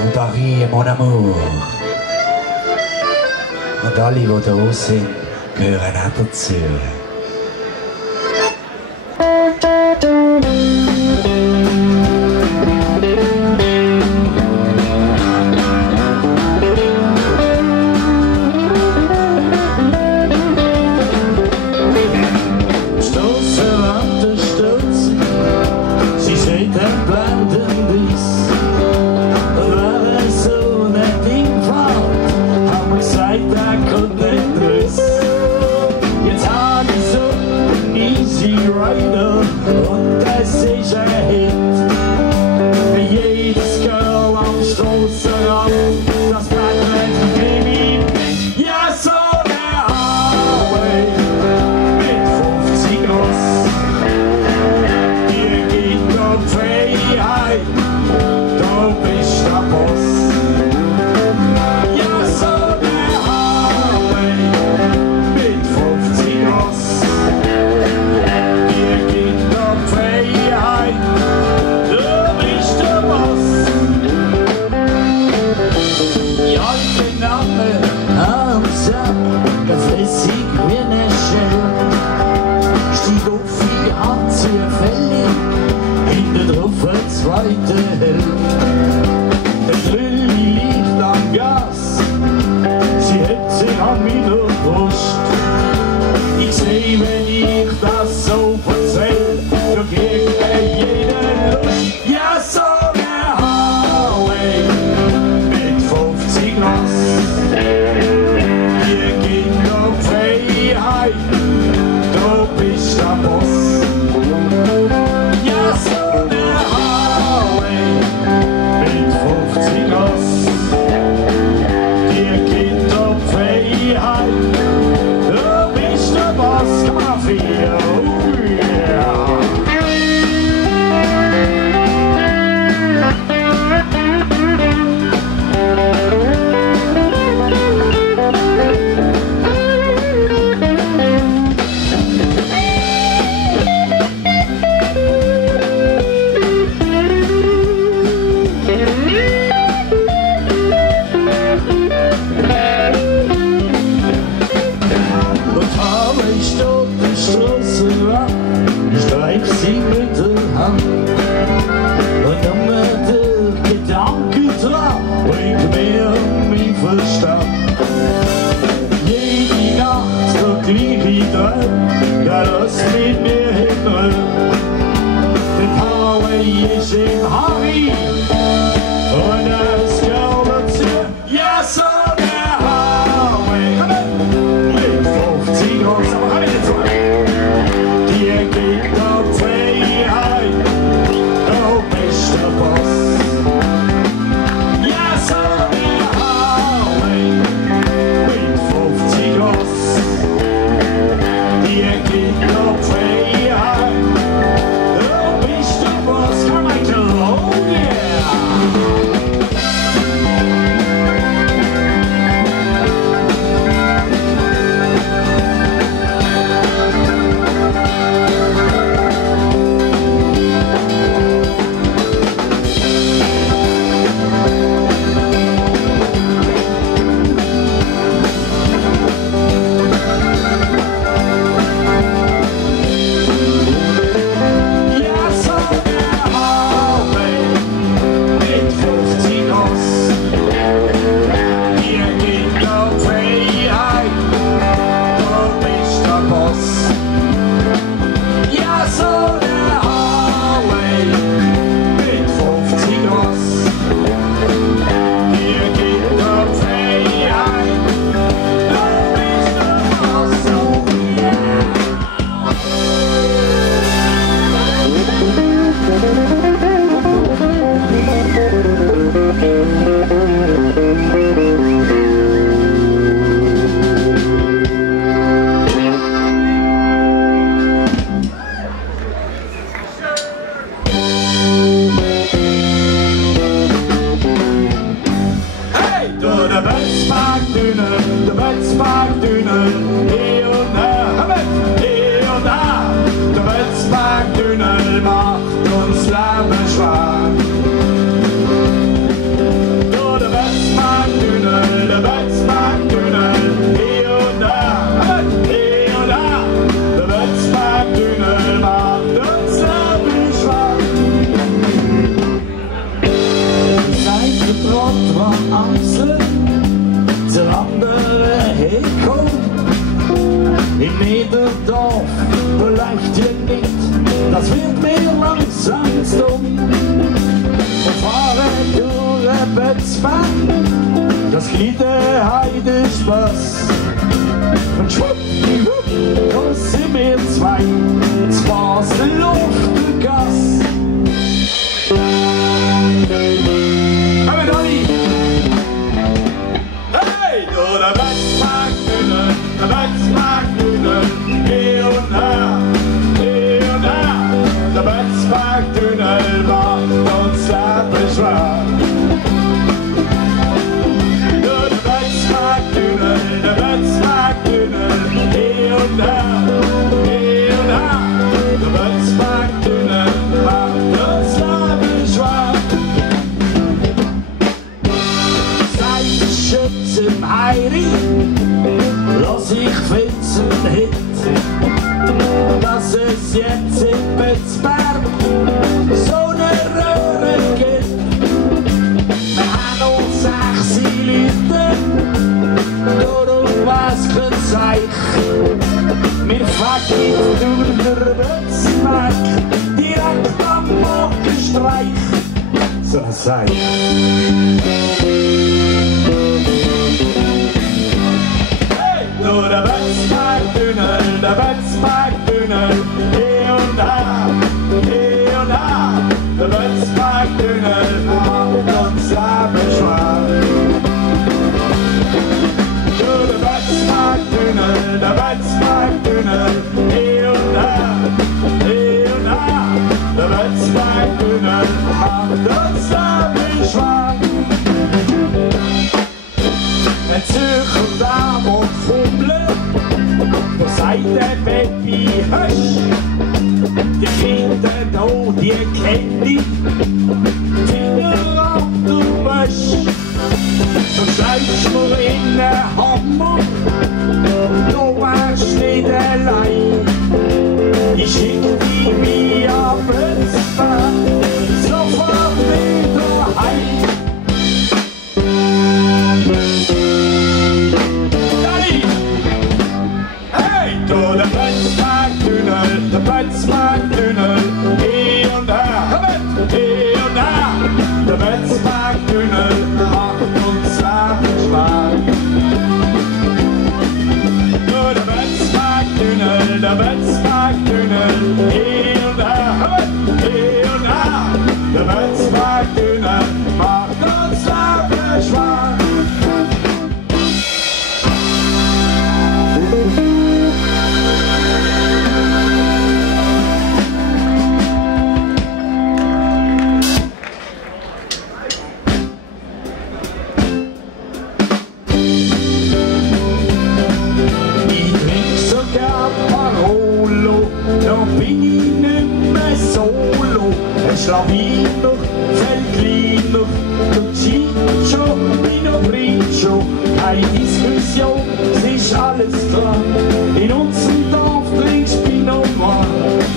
Und Paris, mon amour. Und alle, die da sind, gehören auch dazu. Und es ist ein Hit. Jedes Girl am Strassenrand, das Batman nehme ich mit. Ja, so der Highway mit 50 Ross. Dir gibt noch Freiheit, du bist der Boss. Ja, so der Highway mit 50 Ross. Flüssig wie eine Schelle, stieg auf die Anziehfälle, hinten drauf ein zweiter Hell. Der Trülli liegt am Gas, sie hebt sich an meiner Brust. Ich seh, wenn ich das so erzähl, da kriegt jeder Lust. Ja, so der Highway mit 50 Ross. de Bötzbergtunnel, de Bötzbergtunnel, hier und da, hier und da. De Bötzbergtunnel macht uns Leben schwer. Door de Bötzbergtunnel, de Bötzbergtunnel, hier und da, hier und da. De Bötzbergtunnel macht uns Leben schwer. Zijn getrot van Amstel, der andere Heko. In Niederdorf vielleicht hier nicht, das wird mir langsam dumm. Wir fahren durch den Bötzberg, das gibt der Heide Spaß. Und schwuppdiwupp, da sind wir zwei, zwar Luft und Gas. Hey, Dolly! Hey, door de Bötzbergtunnel, de Bötzbergtunnel, hier und da, hier und da. De Bötzbergtunnel macht uns Leben schwer. Door de Bötzbergtunnel, de Bötzbergtunnel, hier und da, hier und da. De Bötzbergtunnel macht uns Leben schwer. Schütz im Heiri, lass ich finden Hit, dass es jetzt in Bötzberg so eine Röhre gibt. Wir haben uns 6 Leute, durch was kein Zeichen. Wir facken durch den Bötzberg, direkt am Morgenstreich. So sei. Door de Bötzbergtunnel, de Bötzbergtunnel, hier und da, hier und da. De Bötzbergtunnel macht uns Leben schwer. Door de Bötzbergtunnel, de Bötzbergtunnel, hier und da, hier und da. De Bötzbergtunnel macht uns Leben schwer. Ein Zürcher Dame und Fummel, wo sagt der Baby Hösch? Die Kinder da, die kenn ich, Finger ab du Wäsch. So schreibst mir in den Hammer, du wärst nicht allein. Ich schick dich via Bötzberg, sofort wieder heim. Door de Bötzbergtunnel, de Bötzbergtunnel, hier und da, hier und da. De Bötzbergtunnel macht uns Leben schwer. Door de Bötzbergtunnel, de Bötzbergtunnel, hier und da, hier und da. De Bötzbergtunnel macht uns Leben schwer. Schlawiner, Feldliner, Ciccio, Pino Briccio, keine Diskussion, es ist alles dran. In unserem Dorf trinkst Pinot Noir,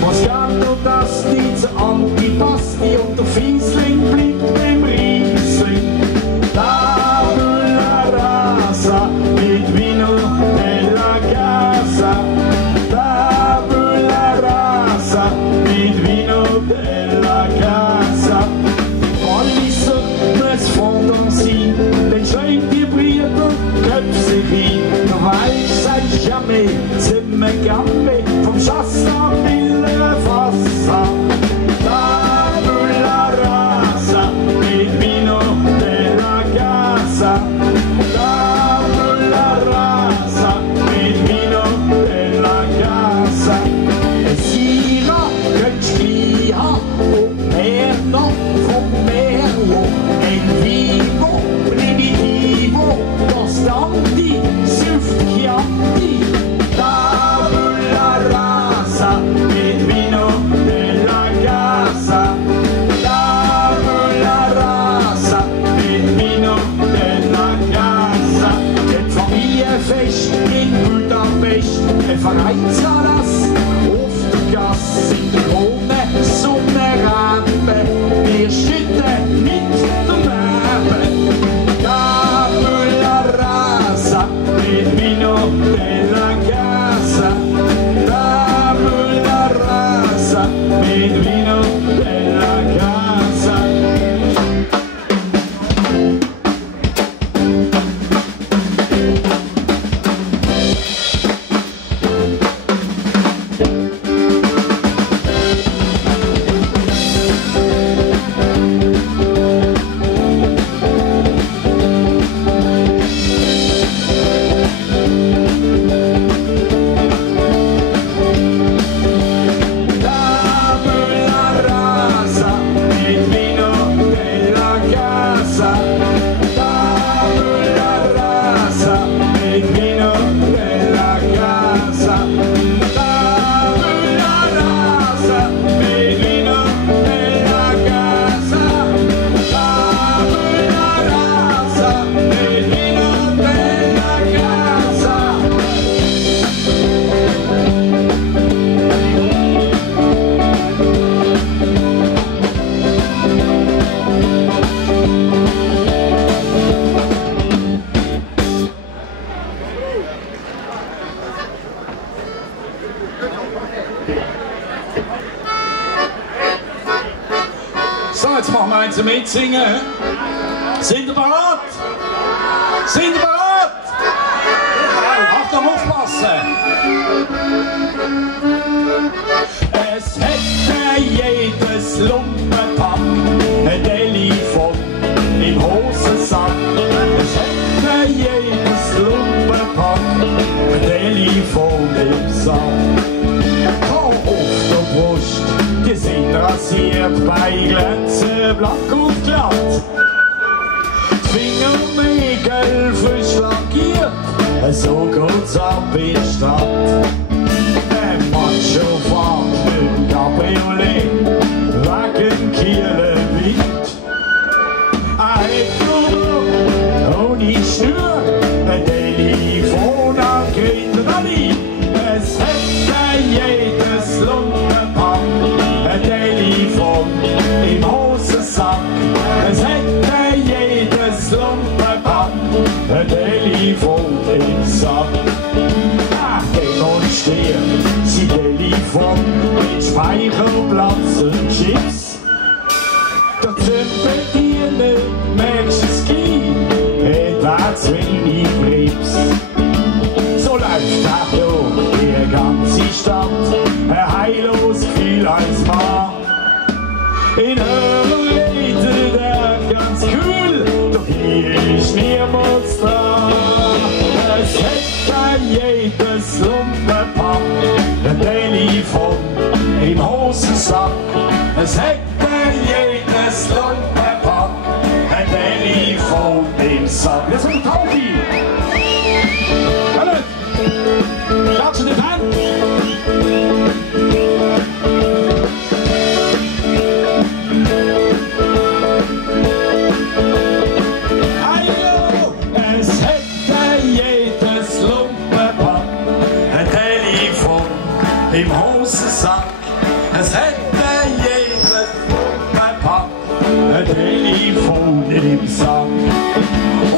Moscato, Dasti, zur Antipasti und der Fiesling bleibt im Riesling. Tabula rasa, mit Vino della Casa. Tabula rasa, mit Vino della Casa. Walliser, das Fondant-Sim, den schreibt die Brüder, köpft sich hin. Du weißt, seit jamais, sind wir Gambe, vom Schassa, Mille, Fassa. Tabula rasa, mit Vino della Casa. Tabula rasa, mit Vino della Casa. E Sira, Götschkiha, und mehr noch vom Merlo. En vivo, primitivo, Weinsalas auf der Gasse in der ohne Sonnenrampe. Wir schütten mit dem Leben. Tabula rasa mit Vino della Casa. Tabula rasa mit Vino della Casa. So, jetzt machen wir eins mitsingen. Sind ihr bereit? Sind ihr bereit? Achtung, aufpassen! Es hätte jedes Lumpenpack ein Telefon im Hosensack. Es hätte jedes Lumpenpack ein Telefon im Sack. Auf der Brust, die sind rasiert, bei Glänzen blank und glatt. Die Fingernägel frisch lackiert, so geht's ab in die Stadt. Der Macho fährt mit dem Cabriolet wegen Kielenwind. Ein Hector ohne Schnur, ein Telefon an Grindeli. Es hätte jedes Lumpenpack ein Telefon im Hosensack. Es hätte jedes Lumpenpack ein Telefon im Sack. Demonstriert sie Telefon mit Speicherplatz und Chips. Der Zündbediene merkst du es gleich, hat zu wenig Grips. So läuft er durch die ganze Stadt, ein heillos Gefühl als Mann. In Hörer redet er ganz cool, doch hier ist niemand da. Es hätte jedes Lumpenpack ein Telefon im Hosensack. Es hätte jedes Lumpenpack ein Telefon im Sack. Jetzt kommt Taubi! Hallo! Klatschen die Hand! Im Hosensack, es hätte jedes Lumpenpack ein Telefon im Sack.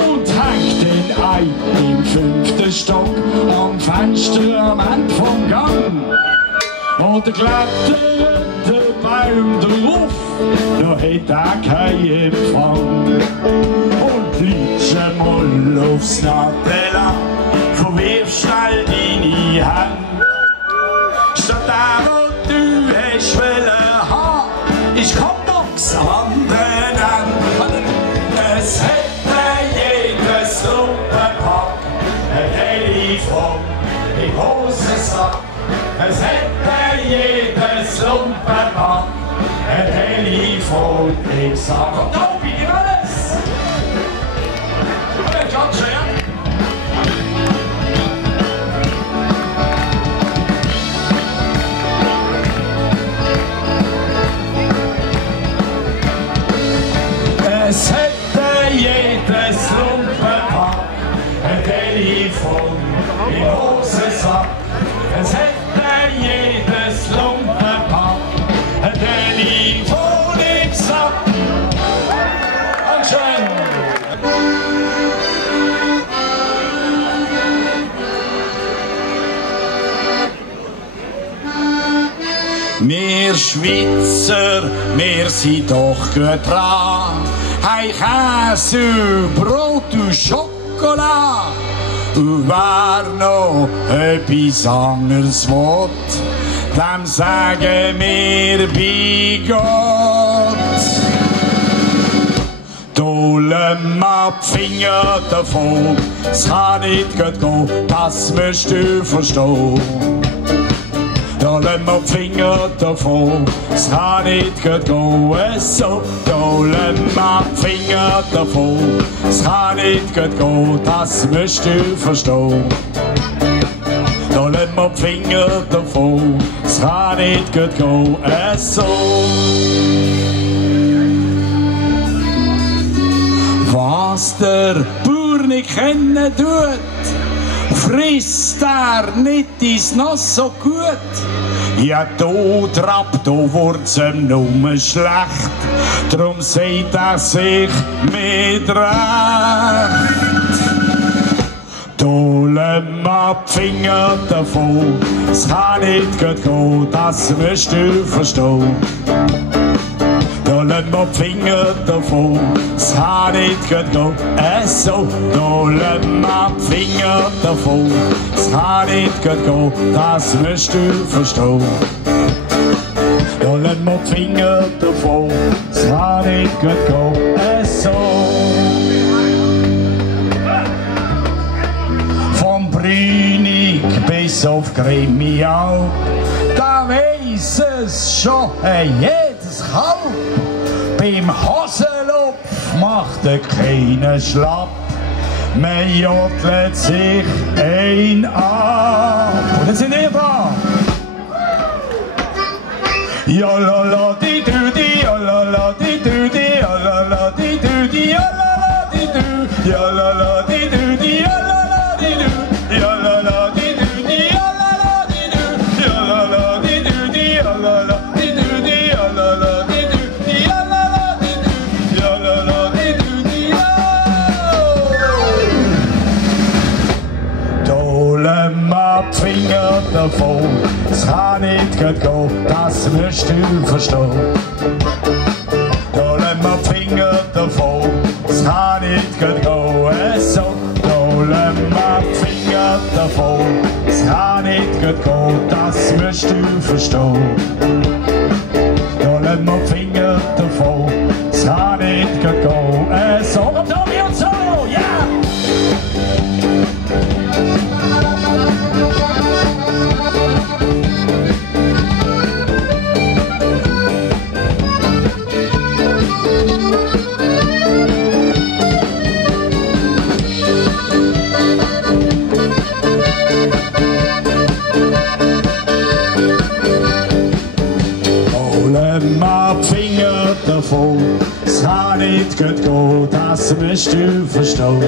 Und hängt den Ei im 5. Stock am Fenster am Ende vom Gang. Oder klettert der Baum drauf, da hat er keinen Empfang. Und liegst mal aufs Natella, verwirfst schnell deine Hand. Statt der, wo du hast wollen haben, ist Kondox am anderen Ende. Es hätte jedes Lumpenpack ein Telefon im Hosensack. Es hätte jedes Lumpenpack ein Telefon im Sack. Und da bin ich alles! Ganz schön! Es hätte jedes Lumpenpack ein Telefon im Hosensack. Es hätte jedes Lumpenpack ein Telefon im Sack. Und schön. Wir Schweizer, wir sind doch gut dran. Hey, Käse, Brot und Schokolade. Und wer noch etwas anderes will, dem sagen wir bei Gott. Holen wir die Finger davon, es kann nicht gut gehen, das musst du verstehen. Holen wir die Finger davon, es kann nicht gut gehen, so. Holen wir die Finger davon, es kann nicht gut gehen, das musst du verstehen. Holen wir die Finger davon, es kann nicht gut gehen, so. Was der Bauer nicht kennen tut, frisst er nicht ins Nass so gut. Ja, da trappt, da wird's ihm nur schlecht, drum sagt er sich mit Recht. Holen wir die Finger davon, es kann nicht gut gehen, das musst du verstehen. Holen wir die Finger davon, es kann nicht gut gehen, so. Holen wir die Finger davon, es kann nicht gut gehen, das musst du verstehen. Holen wir die Finger davon, es kann nicht gut gehen, so. Vom Brünig bis auf Gremiau, da weiss es schon jedes Kalb. Beim Haselopf macht er keinen Schlapp, man jodelt sich ein ab. Und jetzt sind wir da. Ja la la di du di, ja la la di du di, ja la la di du di, ja la la di du, ja la la di du di, ja la la di du, ja la la di du di, ja la la di du, ja la la di du di, ja la la di du di, ja la la di du di, ja la la di du, ja la la di du di, ja. Holen wir die Finger davon, es kann nicht gut gehen, das musst du verstehen. Holen wir die Finger davon, es kann nicht gut gehen, so. Holen wir die Finger davon, es kann nicht gut gehen, das musst du verstehen. Holen wir die Finger davon, es kann nicht gut gehen, so. Und so wie und so, ja! Holen wir die Finger davon, es kann nicht gut gehen, das musst du verstehen.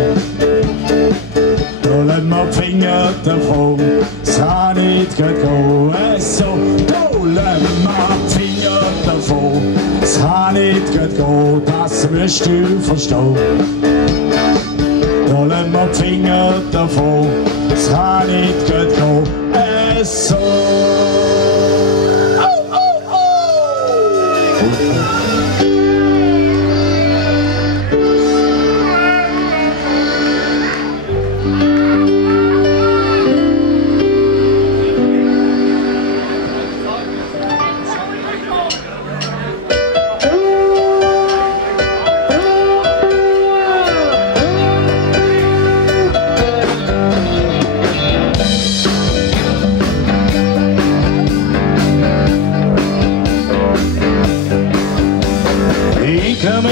Holen wir die Finger davon, es kann nicht gut gehen, so. Holen wir die Finger davon, es kann nicht gut gehen, das musst du verstehen. Holen wir die Finger davon, es kann nicht gut gehen, so.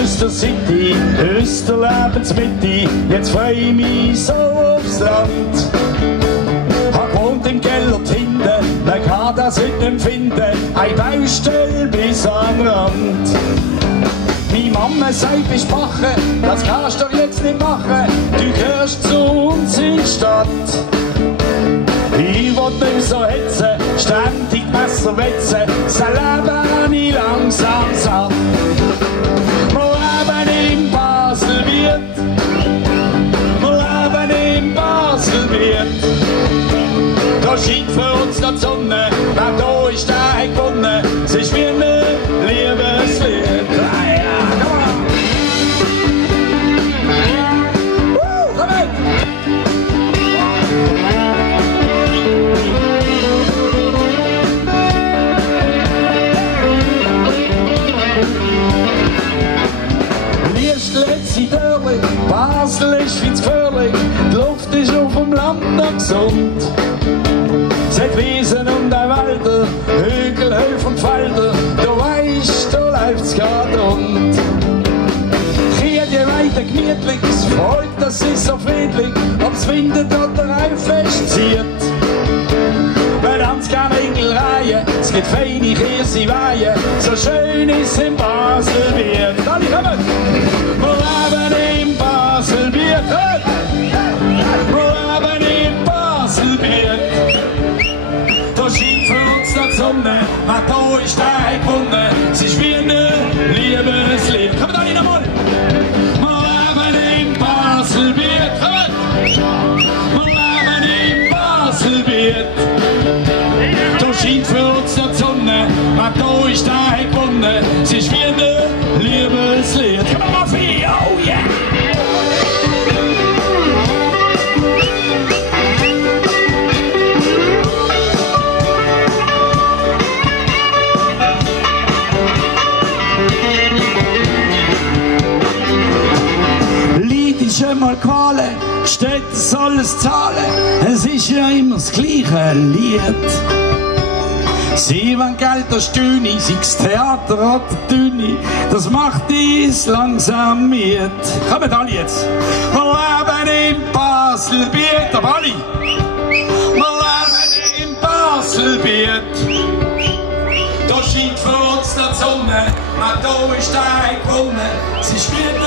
Aus der City, aus der Lebensmitte, jetzt freu ich mich so aufs Land. Hab gewohnt im Keller hinten, man kann das nicht empfinden, eine Baustelle bis am Rand. Meine Mama sagt, bist Bache, das kannst du jetzt nicht machen, du gehörst zu uns in die Stadt. Ich wollt nicht so hetzen, ständig Messer wetzen, sein Leben ich langsam satt. Wir leben in Baselbiet, wir leben in Baselbiet. Da scheint für uns noch die Sonne, wer da ist, der hat gewonnen. Es ist wie ein Liebeslied. Basel ist viel zu gefährlich, die Luft ist auf dem Land noch gesund. Es hat Wiesen und auch Wälder, Hügel, Höfe und Felder, du weisst, da läuft's grad rund. Kiel weiter gemütlich, es freut, das ist so friedlich, ob's windet oder auch festzieht. Bei ganz gerne Ringelreihen, es gibt feine Käseweihen, so schön ist in Baselbiet. Alle kommen! Wir leben in Baselbiet, wir leben in Baselbiet. Da scheint für uns noch die Sonne, wer da ist, der hat gewonnen. Es ist wie ein Liebeslied. Kommt alle nochmal! Wir leben in Baselbiet, wir leben in Baselbiet. Da scheint für uns noch die Sonne, wer da ist, der hat gewonnen. Es ist wie ein Liebeslied. Komm mal viel, oh yeah! Lied ist einmal Qualen, Städte soll es zahlen, es ist ja immer das gleiche Lied. Sie wollen Geld aus Stüni, sei es Theater oder Düni, das macht dies langsam mit. Kommt alle jetzt! Wir leben in Baselbiet, aber alle! Wir leben in Baselbiet. Da scheint für uns noch die Sonne, wer da ist, der hat gewonnen. Sie spielt ein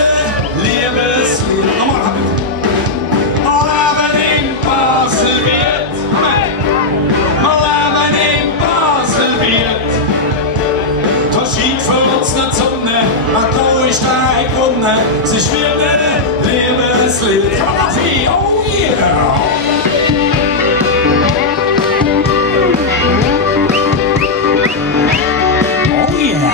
Liebeslied. Nochmal, wir leben in Baselbiet. Da scheint für uns noch die Sonne, wer da ist, der hat gewonnen. Es ist wie ein Liebeslied. Oh yeah! Oh yeah!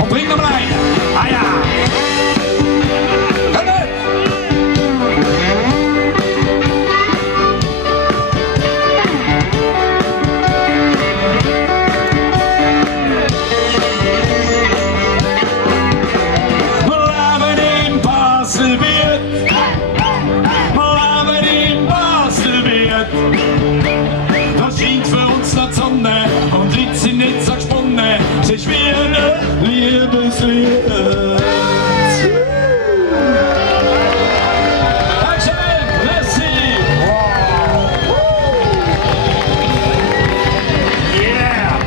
Und bring noch mal rein! Ah ja! Da scheint für uns noch die Sonne und die Leute sind nicht so gesponnen. Es ist wie ein Liebeslied. Dankeschön, merci. Yeah.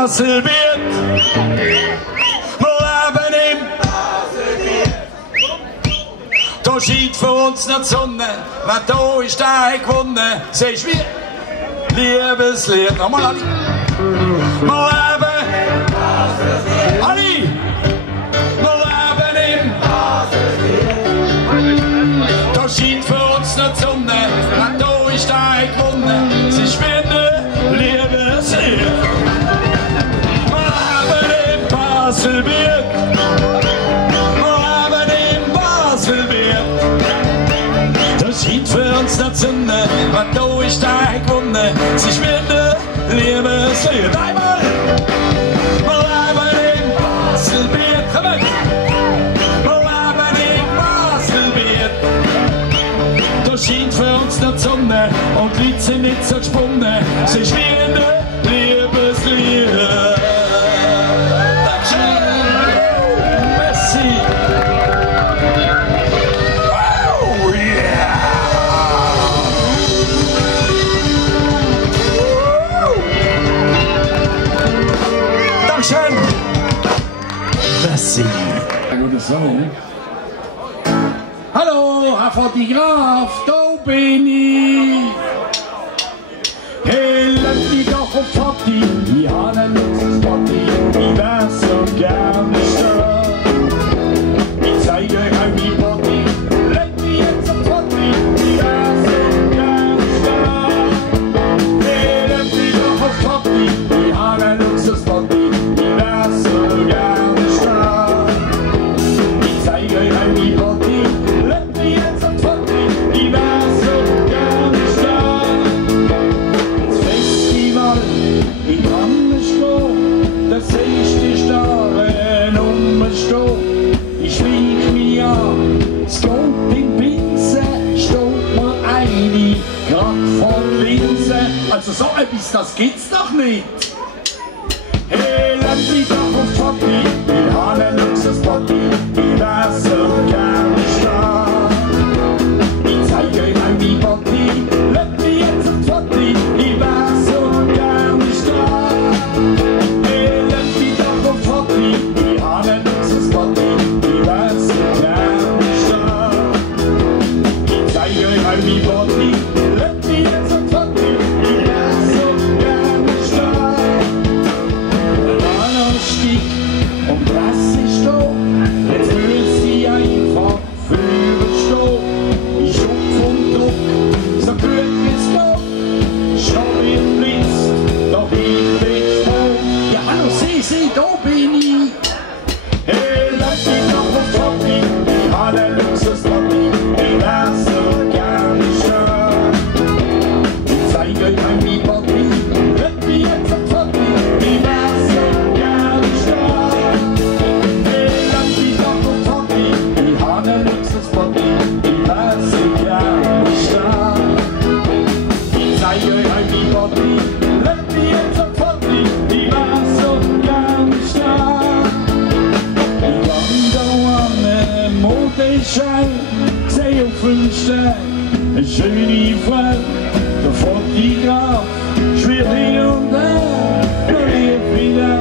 Baselbiet. Wir leben in Baselbiet. Da scheint für uns noch die Sonne, wer da ist, der hat gewonnen. Es ist wie Liebeslied. Nochmal alle. Wir leben in Baselbiet. Alle. Wir leben in Baselbiet. Da scheint für uns noch die Sonne, wer da ist, der hat gewonnen. Es ist wie ein Liebeslied. Baselbiet. Wir leben in Baselbiet. Da scheint für uns noch die Sonne, wer da ist, der hat gewonnen. Es ist wie ein Liebeslied. Einmal! Wir leben in Baselbiet. Komm! Wir leben in Baselbiet. Da scheint für uns noch die Sonne und die Leute sind nicht so gesponnen. Es ist wie ein Liebeslied. Oh yeah! Hallo, Herr Fotograf, da bin ich. Hey, lass mich doch auf Fotti, ich habe einen Luxusfotti, ich wär so gerne stehen. Ich zeige euch ein wie Fotti, leg mich jetzt auf Fotti, ich wär so gerne stehen. Hey, lass mich doch auf Fotti, ich habe einen Luxusfotti, ich wär so gerne stehen. Ich zeige euch ein wie Fotti, leg mich jetzt auf Fotti, ich wär so gerne stehen. Ich kann nicht stehen, das ist die starren umstehen. Ich schmieg mich an, es geht im Pinsel, steht mir eine, grad von Linse. Also so etwas, das gibt's doch nicht. Hey, lass mich doch auf Fotti, ich habe einen Luxusfotti, ich wär so gerne stehen. Ich zeige euch ein wie Fotti, lass mich jetzt auf Fotti, ich wär so gerne stehen. Hey, lass mich doch auf Fotti, ich habe einen Luxusfotti, ich wär so gerne stehen. Ich zeige euch ein wie Fotti, lass mich jetzt auf Fotti, ich wär so gerne stehen. Stieg und was ist da? Jetzt müsst ihr einfach führen stehen. Ich schupf und druck, so gut wie es geht. Schau im Blitz, doch ich bin froh. Ja, hallo, Sie, da bin ich. Hey, lass mich doch auf Fotti, ich habe einen Luxusfotti, ich wär so gerne schön. Ich zeige euch ein wie Fotti, hört mich jetzt auf Fotti, ich wär so gerne stehen. Hey, lass mich doch auf Fotti, ich habe einen Luxusfotti, ich wär so gerne stehen. Ich zeige euch ein wie Fotti, hört mich jetzt auf Fotti, ich wär so gerne stehen. Ich gang da an einem Modeschau, seh auf 5 Sterne, eine schöne Frau, der Fotograf schwirrt hin und her, der rief wieder,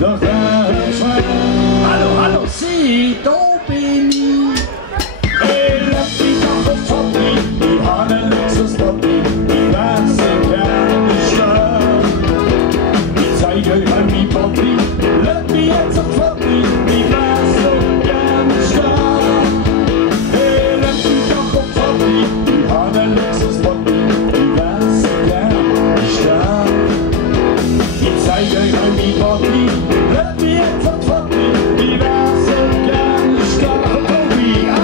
doch er hört schwer. Hallo, Sie, da bin ich. Hey, lass mich doch auf Fotti, ich habe einen Luxusfotti, ich wär so gerne stehen. Ich zeige euch ein wie Fotti, lass mich jetzt auf Fotti, ich wär so gerne stehen. Hey, lass mich doch auf Fotti, ich habe einen Luxusfotti, ich wär so gerne stehen. Ich zeige euch ein wie Fotti, lass mich jetzt auf Fotti, ich wär so gerne stehen. Fotti, hey!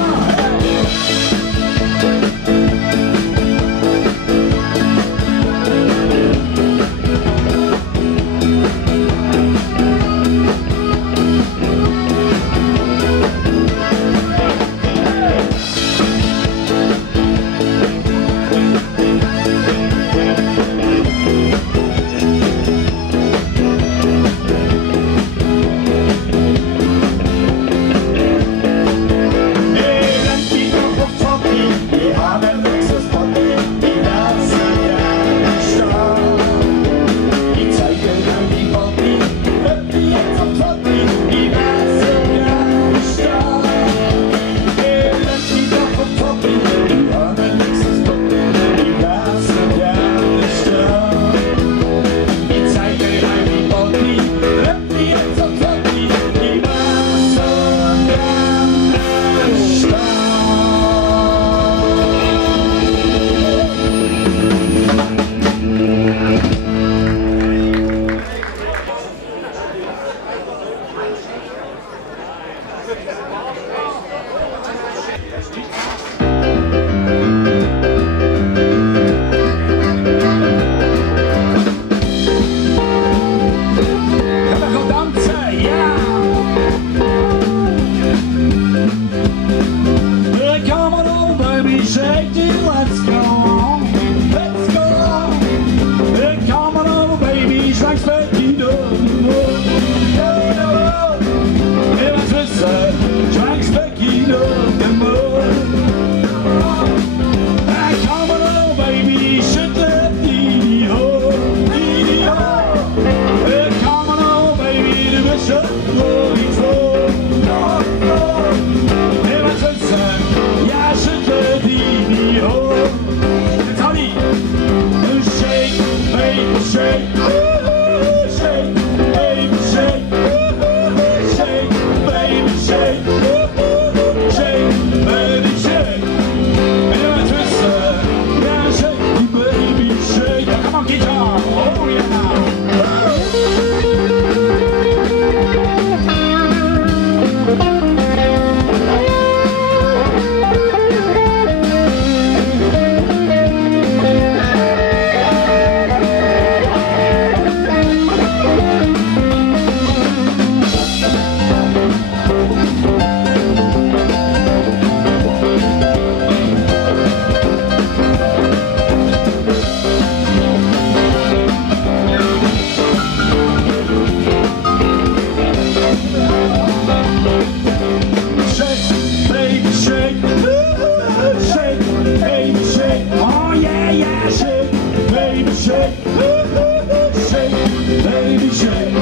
shake, shake, baby shake.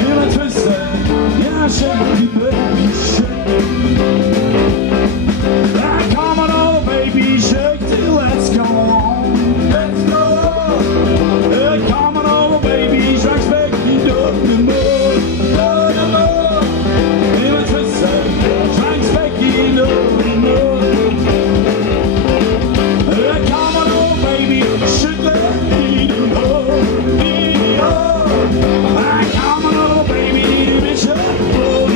Feel it twisted, yeah, shake, baby shake. Come on, oh baby, shake till let's go on. Let's go on. Come on, oh baby, shake, shake, no, no, no, no, no. Feel it twisted, shake, shake, no, no. Come on, oh baby, shake, let me know. Come on, oh baby, need me shake, oh,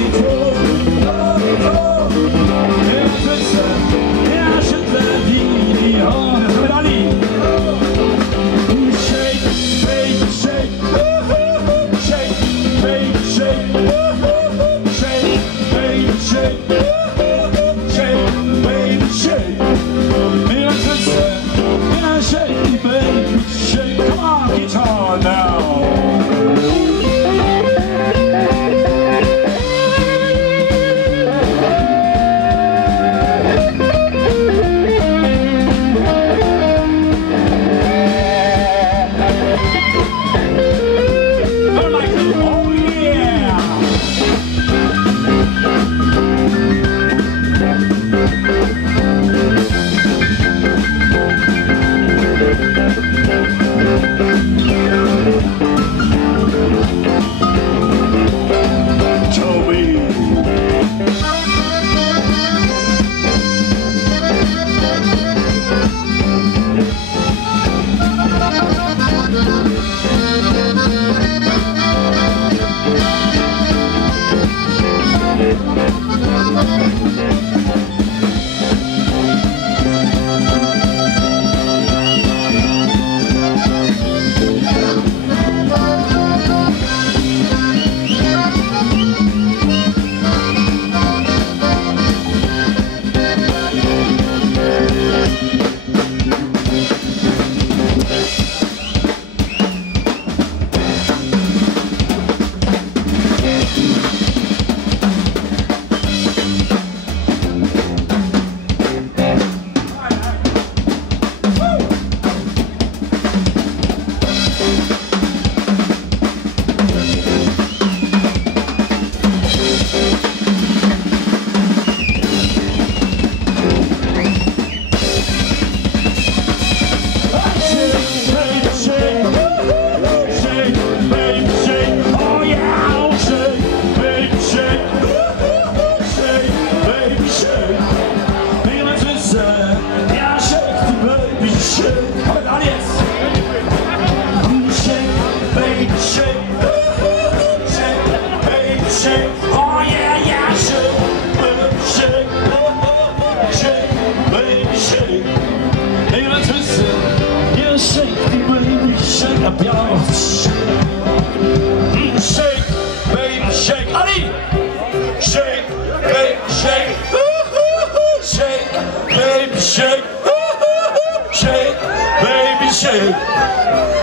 shake.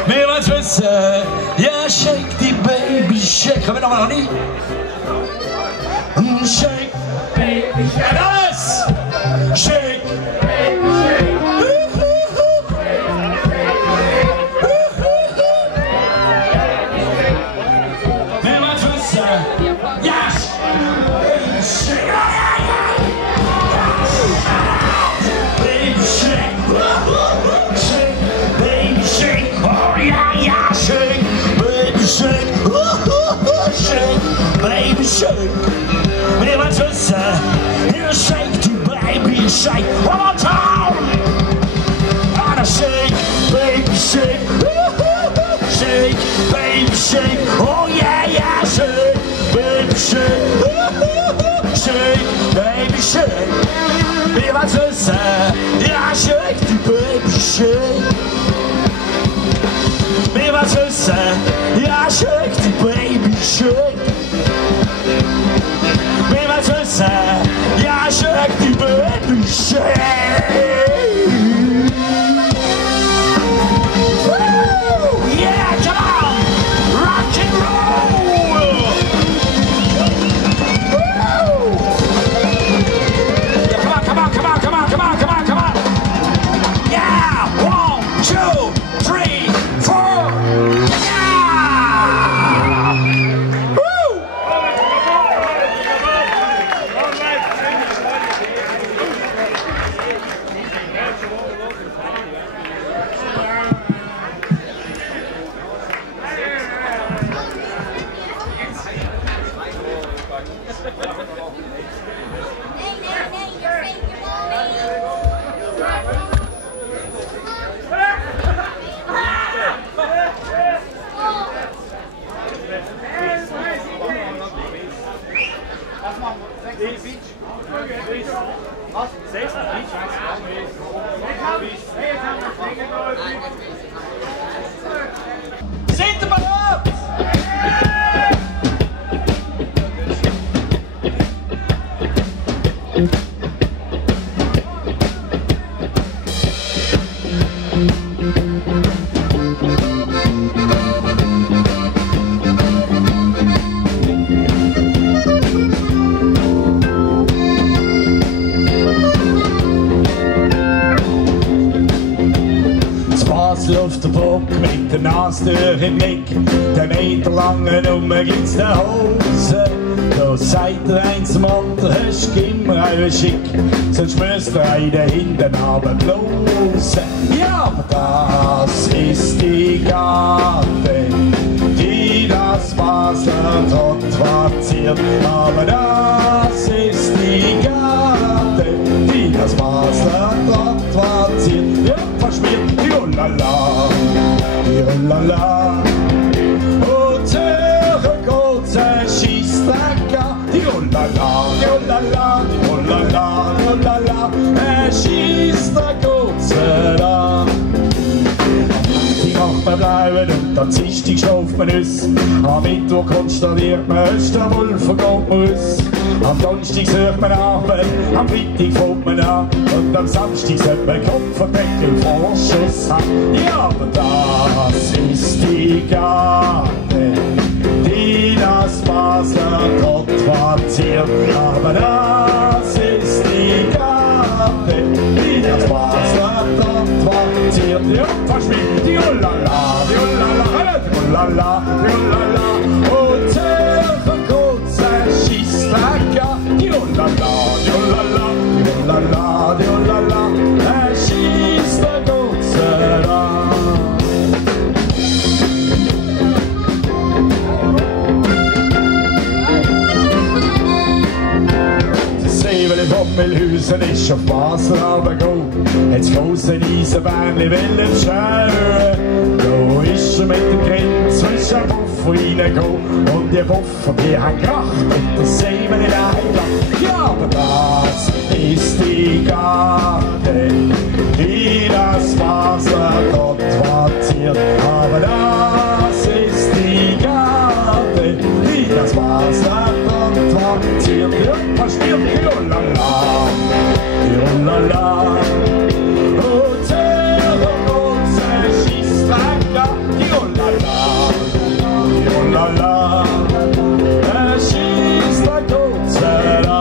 Meer wat wissen. Ja, shake die baby shake. Gaan we nog maar niet? Shake baby shake. En alles. Shake baby shake. Meer wat wissen. Ja, shake. Baby shake, baby let's listen. You shake the baby shake. One more time. And shake, baby shake, shake, baby shake. Oh yeah, yeah, shake, baby shake, shake, baby shake. Baby let's listen. Yeah, shake the baby shake. Baby let's listen. Yeah, shake the baby shake. Yeah, shake the baby shake. Woo! Yeah, come on, rock and roll. Woo! Yeah, come on, come on, come on, come on, come on, come on, come on. Yeah, 1, 2, 3, 4. Seid ihr bereit? Auf der Bock mit der Nase durch den Blick, der meterlangen umgeglitzten Hose. Da sagt der eins zum anderen, hast du immer einen Schick, sonst müsst ihr einen hinten runterblosen. Ja, aber das ist die Garte, die das Basler Trott ziert. Aber das ist die Garte, die das Basler Trott ziert. Ja, verschmiert die Ulala, die Ulala. Und höre kurze Schießdrecker, die Ulala, die Ulala, die Ulala, die Ulala. Schießt der kurze da. Die Nacht man bleiben und am Dienstag schlaft man aus. Am Mittwoch konstatiert man, Österwohl vergeht man aus. Am Donnerstag sucht man Arbeit, am Freitag fängt man an und am Samstag sollte man Kopfverdeckel Vorschuss haben. Ja, aber das ist die Garte, die das Basler Trott ziert. Aber das ist die Garte, die das Basler Trott ziert. Ja, verschwindet die Ulala, die Ulala, die Ulala, die Ulala. Und für kurze Schießdrecker, die Ulala, die Ulala, die Ulala, die Ulala. Schießt der kurze da. Von Milhausen ist auf Basel runtergegangen, hat's grosse Eisenbähnli wollen schauen. Da ist er mit dem Grind zwischen Buffer reingegangen und die Buffer, die haben gelacht mit der Seimen in der. Ja, aber das ist die Garte, die das Basler Trott ziert. Aber das ist die Garte, die das Basler Trott ziert. Ja, versteht die Ulala, die Ulala. Und höre kurze Schießdrecker, die Ulala, die Ulala. Schießt der kurze da.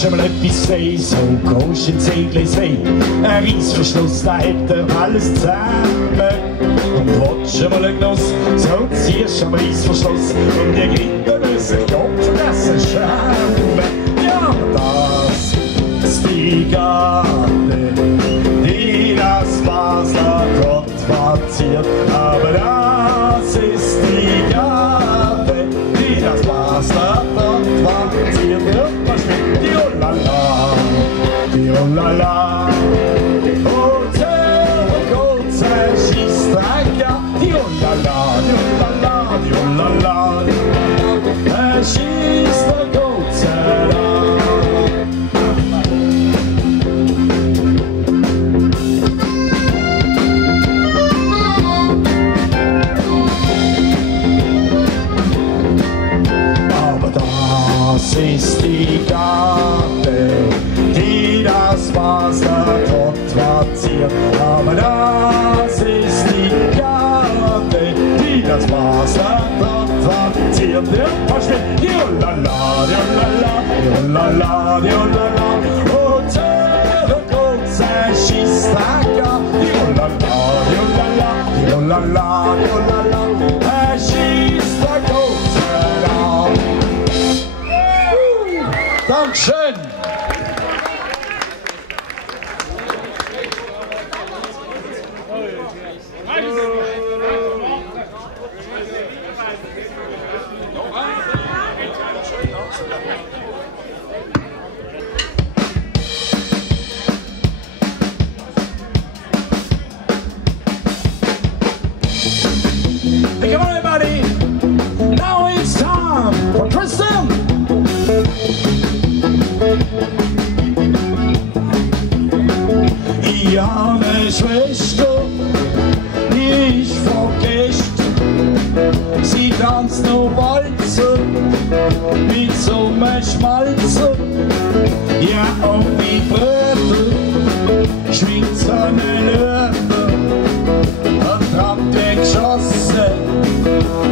Schon mal etwas sehen, so groß ein Segel sehen. Ein Reissverschluss, da hat alles zusammen. Und willst schon mal einen Genuss, so ziehst du am Reissverschluss. Und die Grippe müssen Kopfressen schämen. Ja, aber das ist die Garte, die das Basler Trott ziert. Aber das ist die Garte, die das Basler Trott ziert. Die Ulala, die Ulala. Und höre kurze Schießdrecker, die Ulala, die Ulala, die Ulala. Schießt der kurze da. Das ist die Garte, die das Basler Trott ziert. Aber das ist die Garte, die das Basler Trott ziert. Ja, versteht die Ulala, die Ulala, die Ulala, die Ulala. Und höre kurze Schießdrecker, die Ulala, die Ulala, die Ulala, die Ulala. Schießt der kurze da. Dankeschön! meine Schwester, die ist vergessen. Sie tanzt noch Walzer mit so einem Schmalzer. Ja, und mein Bruder schwingt so eine Löwe und trampt wie geschossen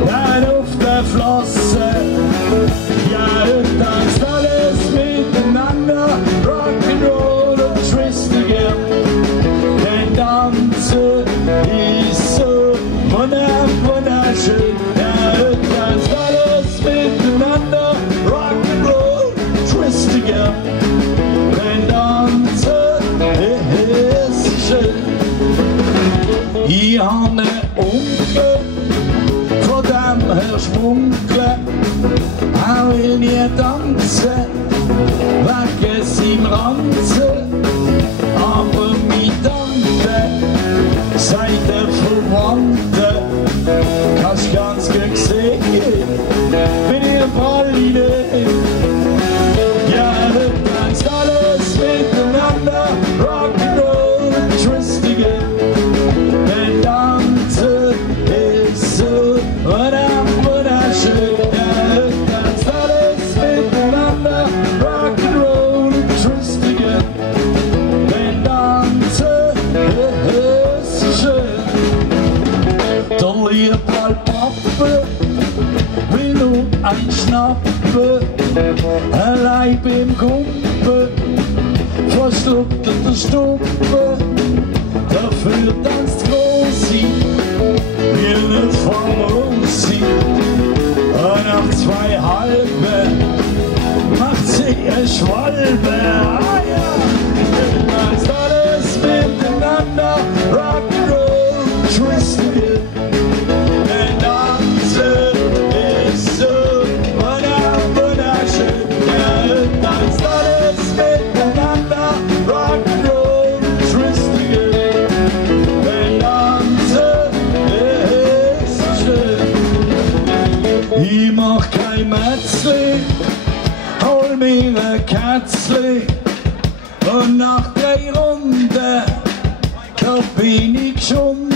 dann auf der Flosse. Ja, und tanzt alles miteinander, Rock'n'Roll und Twistiger. Denn Tanzen ist so wunderschön. Ja, und tanzt alles miteinander, Rock'n'Roll, Twistiger. Denn Tanzen ist schön. Ich hab ne Onkel, von dem her schmunkeln. Er will nie tanzen, wegen seinem Ranzen. Aber meine Tante, sagt der Verwandte, kannst ganz gut sehen, mit ihr Praline. Ja, tanzt alles miteinander, Rock'n'Roll, Twistiger. Denn Tanzen ist so wunderschön. Ja, tanzt alles miteinander, Rock'n'Roll, Twistiger. Denn Tanzen ist schön. Der liebe Pappe will nur ein Schnappen, allein beim Kumpel verschluckt der Stuppe. Dafür tanzt Rosi wie eine Famosi. Und nach 2 halben macht sie eine Schwalbe. Ah ja, tanzt alles miteinander, Rock'n'Roll, Twistiger. Denn Tanzen ist so wunderschön. Ja, tanzt alles miteinander, Rock'n'Roll, Twistiger. Denn Tanzen ist schön. Ich mach kein Mätzli, hol mir ein Kätzli. Und nach 3 Runden, da bin ich geschunden.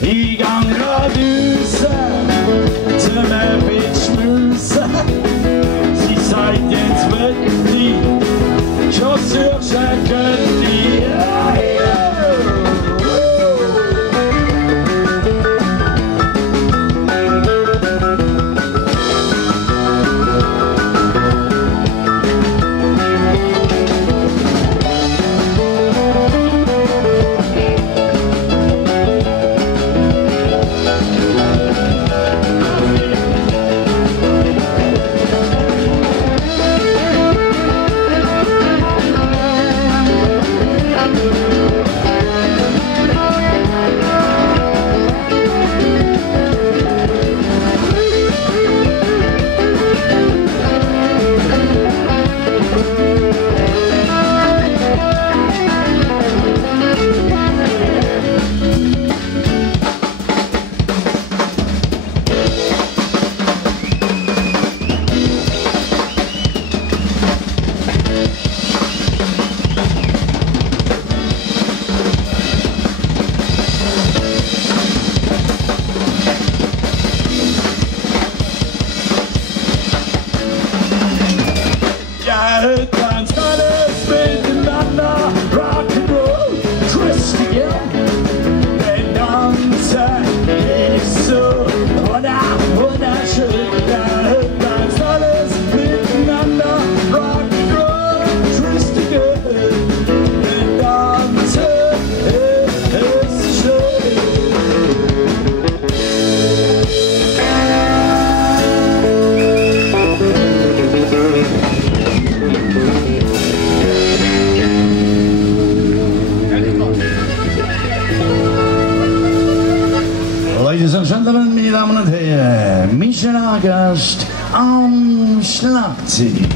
Ich gang grad raus, zum Bitch müssen. Sie sagt, jetzt wird die schon suchen können. Ja, ja. Tanzt alles miteinander, Rock'n'Roll, Twistiger. Denn Tanzen ist so wunderschön. Tanzt alles miteinander, Rock'n'Roll, Twistiger. Denn Tanzen ist schön. Ladies and Gentlemen, meine Damen und Herren, Michel Agast am Schlagzeug.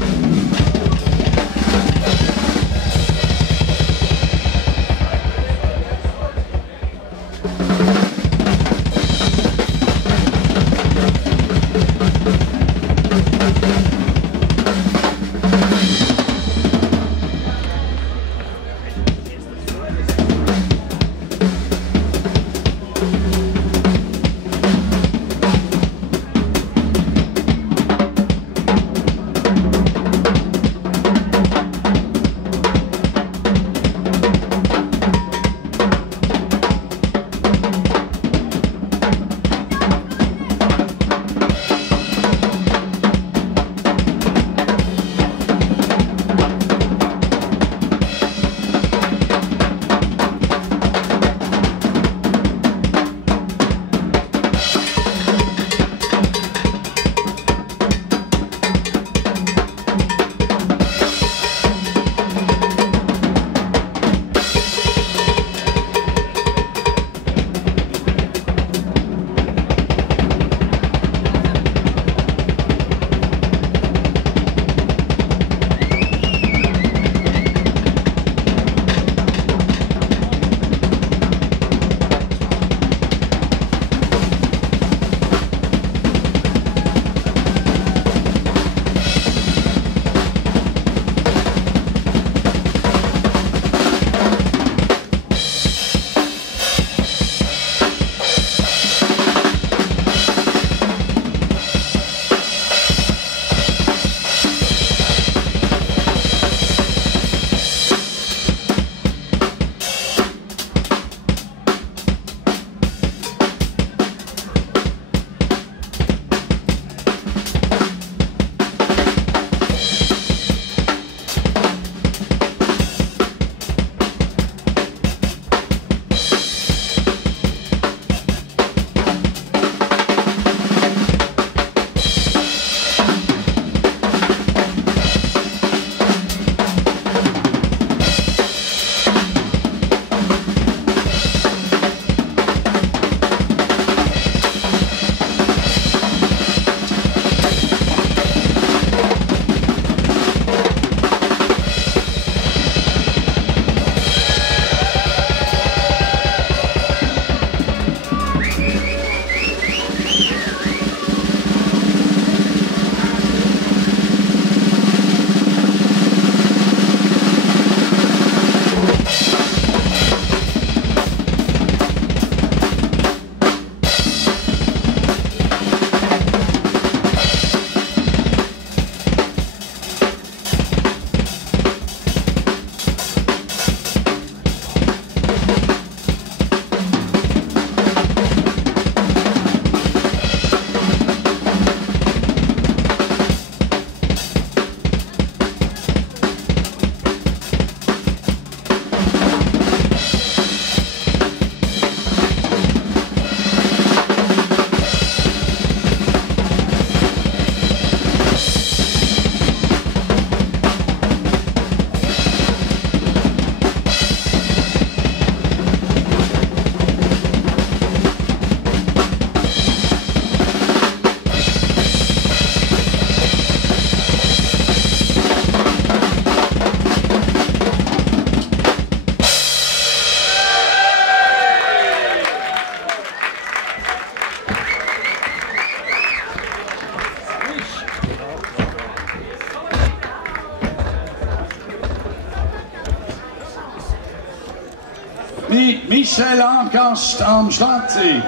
die Michelle Argast am Schlagzeug.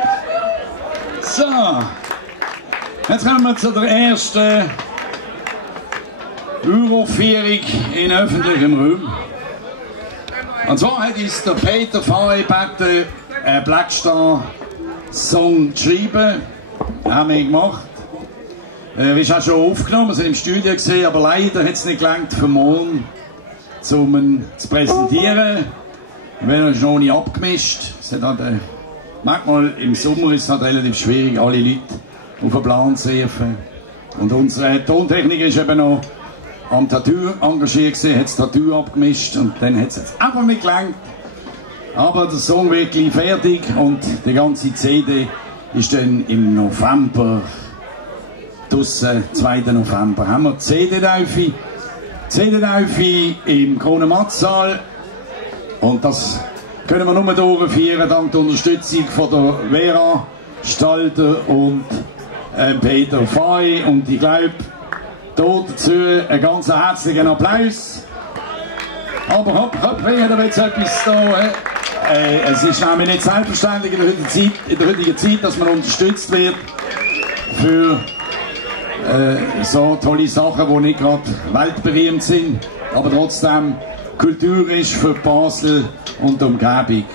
So, jetzt kommen wir zu der ersten Uraufführung in öffentlichem Raum. Und zwar hat uns der Peter Fahre gebeten, einen Blackstar-Song zu schreiben. Haben wir gemacht. Wir haben schon aufgenommen, wir sind im Studio gesehen, aber leider hat es nicht gelangt für morgen, um ihn zu präsentieren. Wir haben noch nicht abgemischt. Es hat halt, manchmal im Sommer ist es halt relativ schwierig, alle Leute auf den Plan zu werfen. Und unsere Tontechniker ist eben noch am Tattoo engagiert gewesen, hat das Tattoo abgemischt und dann hat es einfach nicht gelangt. Aber der Song wird gleich fertig und die ganze CD ist dann im November draussen, 2. November. Haben wir die CD-Läufe im Kronen-Matz-Saal und das können wir nur durchführen dank der Unterstützung von der Vera Stalter und Peter Fay und ich glaube, dazu einen ganz herzlichen Applaus. Aber hopp, ich habe jetzt etwas da. Es ist nämlich nicht selbstverständlich in der heutigen Zeit, dass man unterstützt wird für so tolle Sachen, die nicht gerade weltberühmt sind, aber trotzdem kulturisch für Basel und die Umgebung.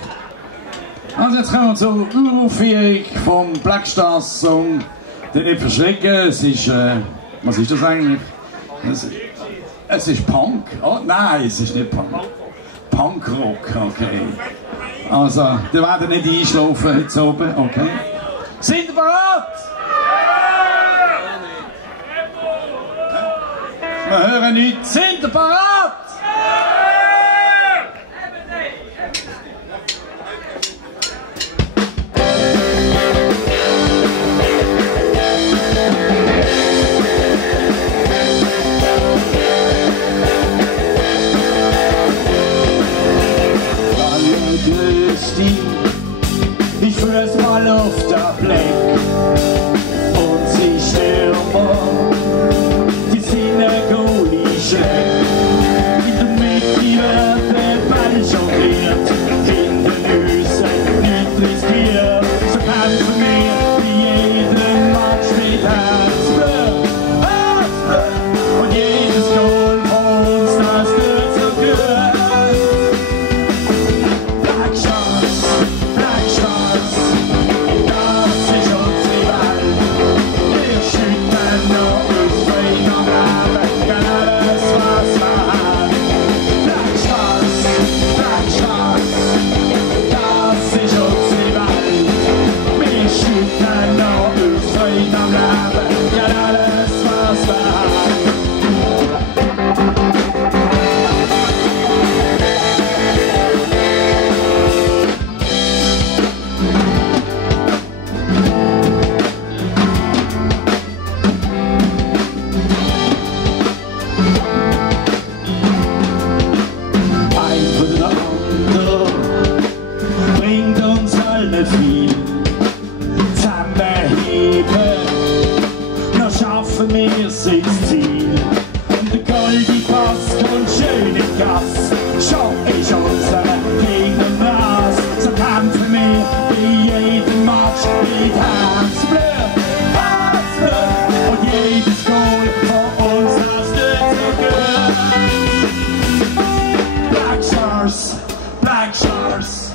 Also jetzt kommen wir zur Uraufführung vom Blackstar-Song. Nicht verschrecken, es ist, was ist das eigentlich? Es ist Punk. Oh, nein, es ist nicht Punk. Punkrock, okay. Also, die werden nicht einschlafen heute oben, okay. Sind ihr bereit? Wir hören nichts. Sind ihr bereit? Ich fress mal auf der Blick und sie stürmen die Synagoge schlägt. In der Mitte wird der Ball jongliert, hinter Nüsse nicht riskiert. So kämpfen wir wie jeden Match mit Herzblut, und jedes Goal von uns, das tut so gut. Wir schützen noch uns Freund am Leben, gern alles was wir haben. Black Stars,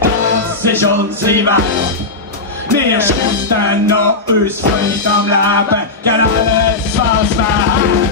das ist unsere Welt. Wir schützen noch uns Freund am Leben, gern alles was wir haben.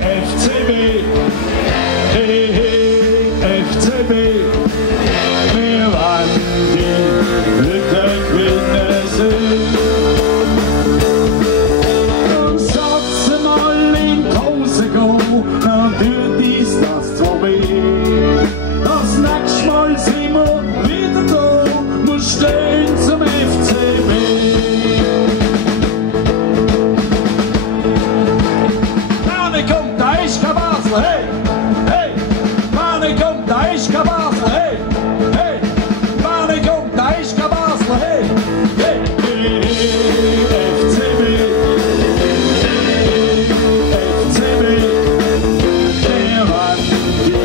FCB, FCB, wir wollen die Hütte gewinnen sehen. Und setzen alle in die Hose gehen, dann tut uns das so weh. Das nächste Mal sind wir wieder da, wir stehen zum FCB. Mane kommt, da ist kein Basel, hey, hey. Mane kommt, da ist kein Basel, hey, hey. Mane kommt, da ist kein Basel, hey, hey. FCB, FCB, wir wollen die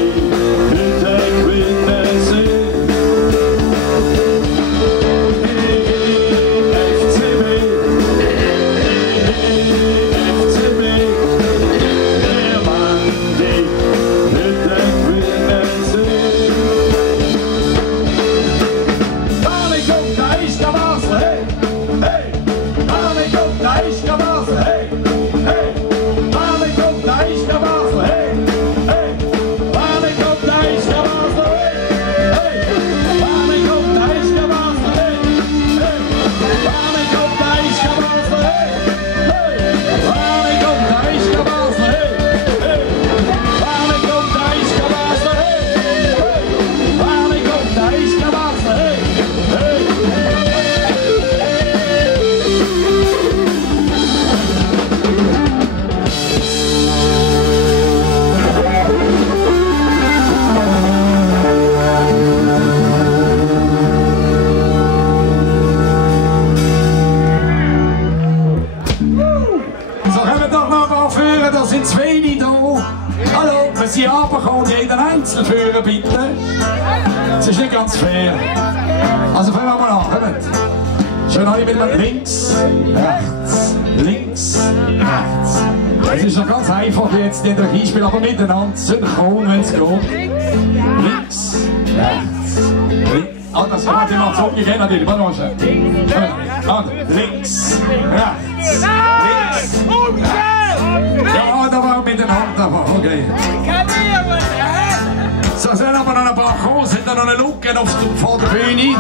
Hütte gewinnen sehen. FCB, FCB, wir wollen die Hütte gewinnen sehen. Mane kommt, da ist der Basel, hey, hey. Mane kommt, da ist der Basel, hey, hey. Mane kommt, da ist der Basel, hey, hey. Mane kommt, da ist der Basel, hey, hey. Mane kommt, da ist der Basel, hey, hey. Mane kommt, da ist der Basel, hey, hey. Mane kommt, da ist der Basel, hey, hey. Mane kommt, da ist der Basel, hey, hey. Mane kommt, da ist der Basel, hey, hey. So, können wir doch noch mal führen, da sind zu wenig da. Hallo, wenn Sie runterkommen, jeden einzeln führen, bitte. Das ist nicht ganz fair. Also fangen wir mal an, kommt. Schön alle mit links, rechts, links, rechts. Es ist noch ganz einfach, jetzt nicht euch einspielen, aber miteinander zu kommen, wenn es geht. Links, rechts, links. Ah, das kann man dir noch so umgehen, natürlich. Warte mal schnell. Links, rechts, links. Ja, da war miteinander, aber okay. So, sind aber noch ein paar kommen, sind da noch eine Lücke vor der Bühne.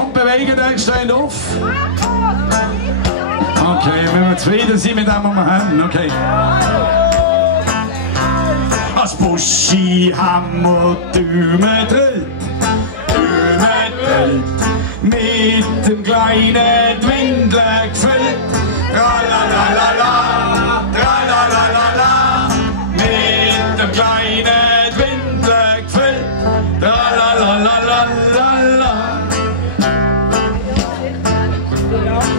Und bewegen euch, stehen auf. Okay, wenn wir zufrieden sind mit dem, was wir haben, okay. Als Buschi haben wir Däumen drillt, mit dem kleinen Dwindler gefüllt. Tralalalala, tralalalala, mit dem kleinen Dwindler gefüllt. Tralalalala.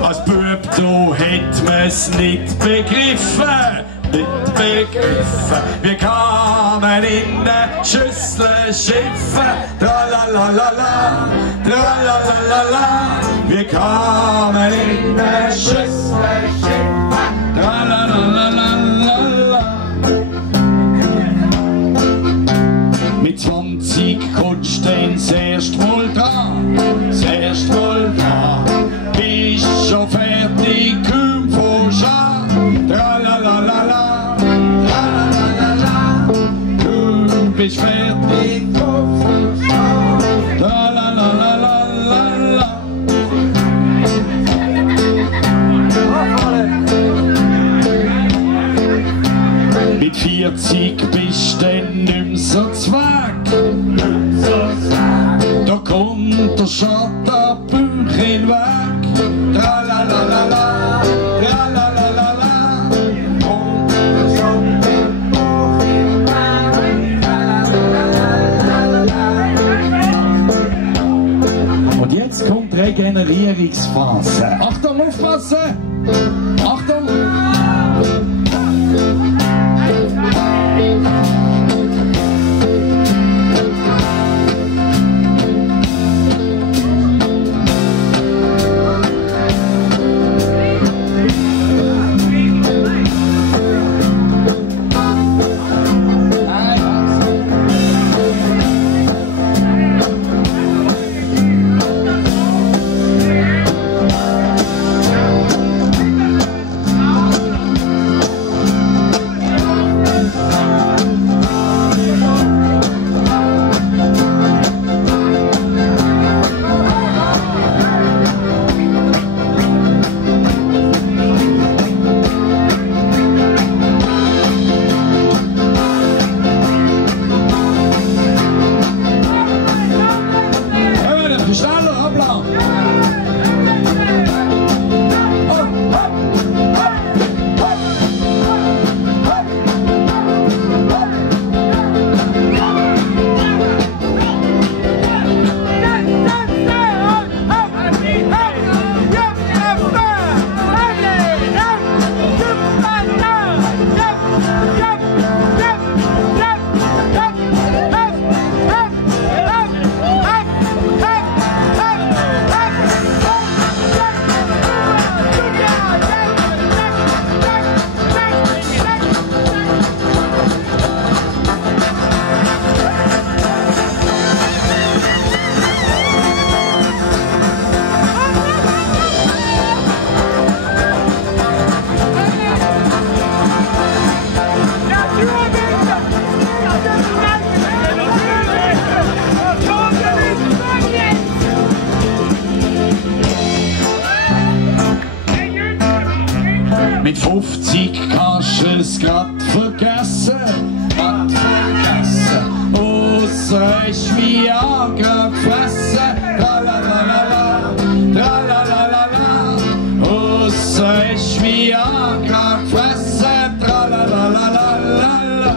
Als Bub da hätt man's nicht begriffen, nicht begriffen. Wir kamen in der Schüssel schiffen, tralalalala, tralalalala. Wir kamen in der Schüssel schiffen, tralalalala. Mit 20 kommst du das erste Mal dran, das erste Mal dran. Bist schon fertig, komm von Schar, tralalalala, tralalalala. Du bist fertig, komm von Schar, tralalalala. Mit 40 bist du dann nicht mehr so zwag. Da kommt der Schotterbauch in den Weg. Tralalalala, tralalalala. Kommt der Schotterbauch in den Weg. Tralalalala. Und jetzt kommt die Regenerierungsphase. Achtung, aufpassen! Achtung! Mit 50 kannst du es grad vergessen, ausser ich mich grad gefressen, tralalalala, tralalalala, ausser ich mich grad gefressen, tralalalala.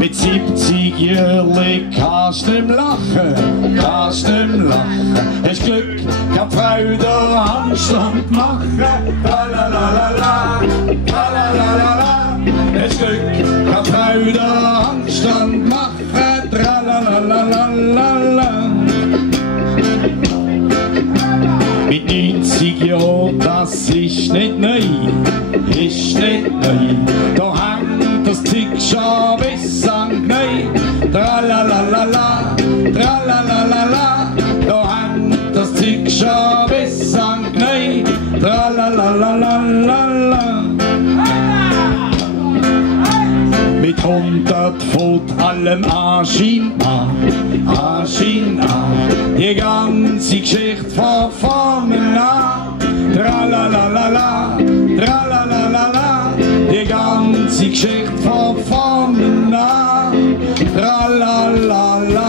Mit 70 Jährlich kannst du nicht lachen, kannst du nicht lachen. Hast Glück, keine Freude, Anstand machen. Tralalala, tralalala. Hast Glück, keine Freude, Anstand machen. Tralalala. Mit 90 Jahren, das ist nicht neu, ist nicht neu. Da hängt das Zeug schon bis an Knie. Tralalala, tralalala, da hängt das Zeug schon bis an Knie. Tralalalala. Mit 100 fällt allem Anschein an, Anschein an. Die ganze Geschichte von vorne an. Tralalala, tralalala. Die ganze Geschichte von vorne an. Tralalala.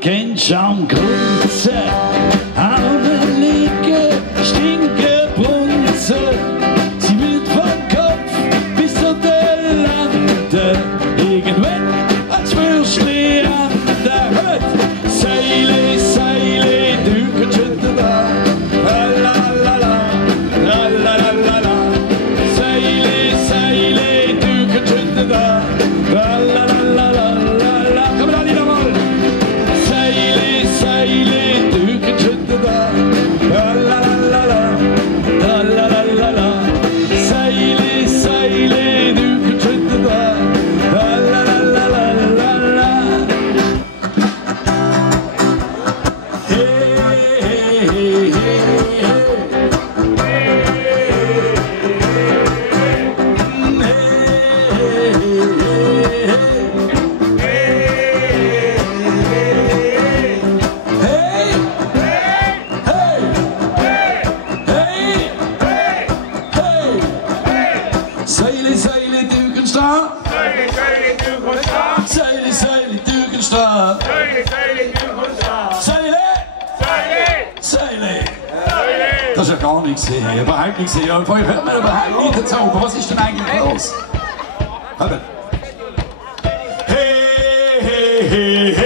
Kennst du am Grunzen, Augen liegen, stinken Brunzen. Sie wird vom Kopf bis zu den Lenden, irgendwann als Würstli an der Hütte. Seile, Seile, Düken schütten da, lalalala, lalalala. Seile, Seile, Düken schütten da, lalalala. Komm da nicht einmal. Seile, Düken schütten da, lalalala, lalalala. Seile, Seile, Düken schütten da, lalalala. Hey, hey, hey, Seile, Seile, Dukenstraat. Seile, Seile, Dukenstraat. Seile, Seile, Dukenstraat. Seile, Seile, Dukenstraat. Seile, Seile, Seile. Das ist ja gar nichts hier, überhaupt nichts hier. Und vorher hört man überhaupt nicht dazu. Aber was ist denn eigentlich los? Halt. Hey, hey, hey, hey.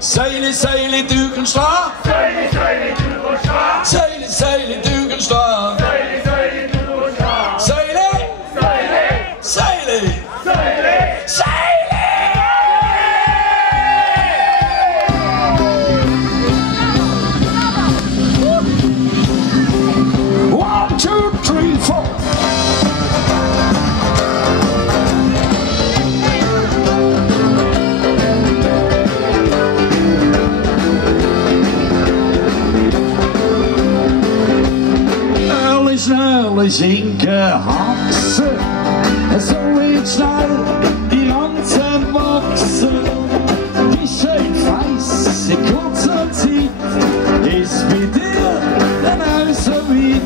Seile, Seile, Dukenstraat. Seile, Seile, Dukenstraat. Seile, Seile, Dukenstraat. Seile, Seile, Schnürli Schinken Haxen, so wird schnell die Lanze wachsen. Die schön feiss in kurzer Zeit, ist bei dir dann auch so weit.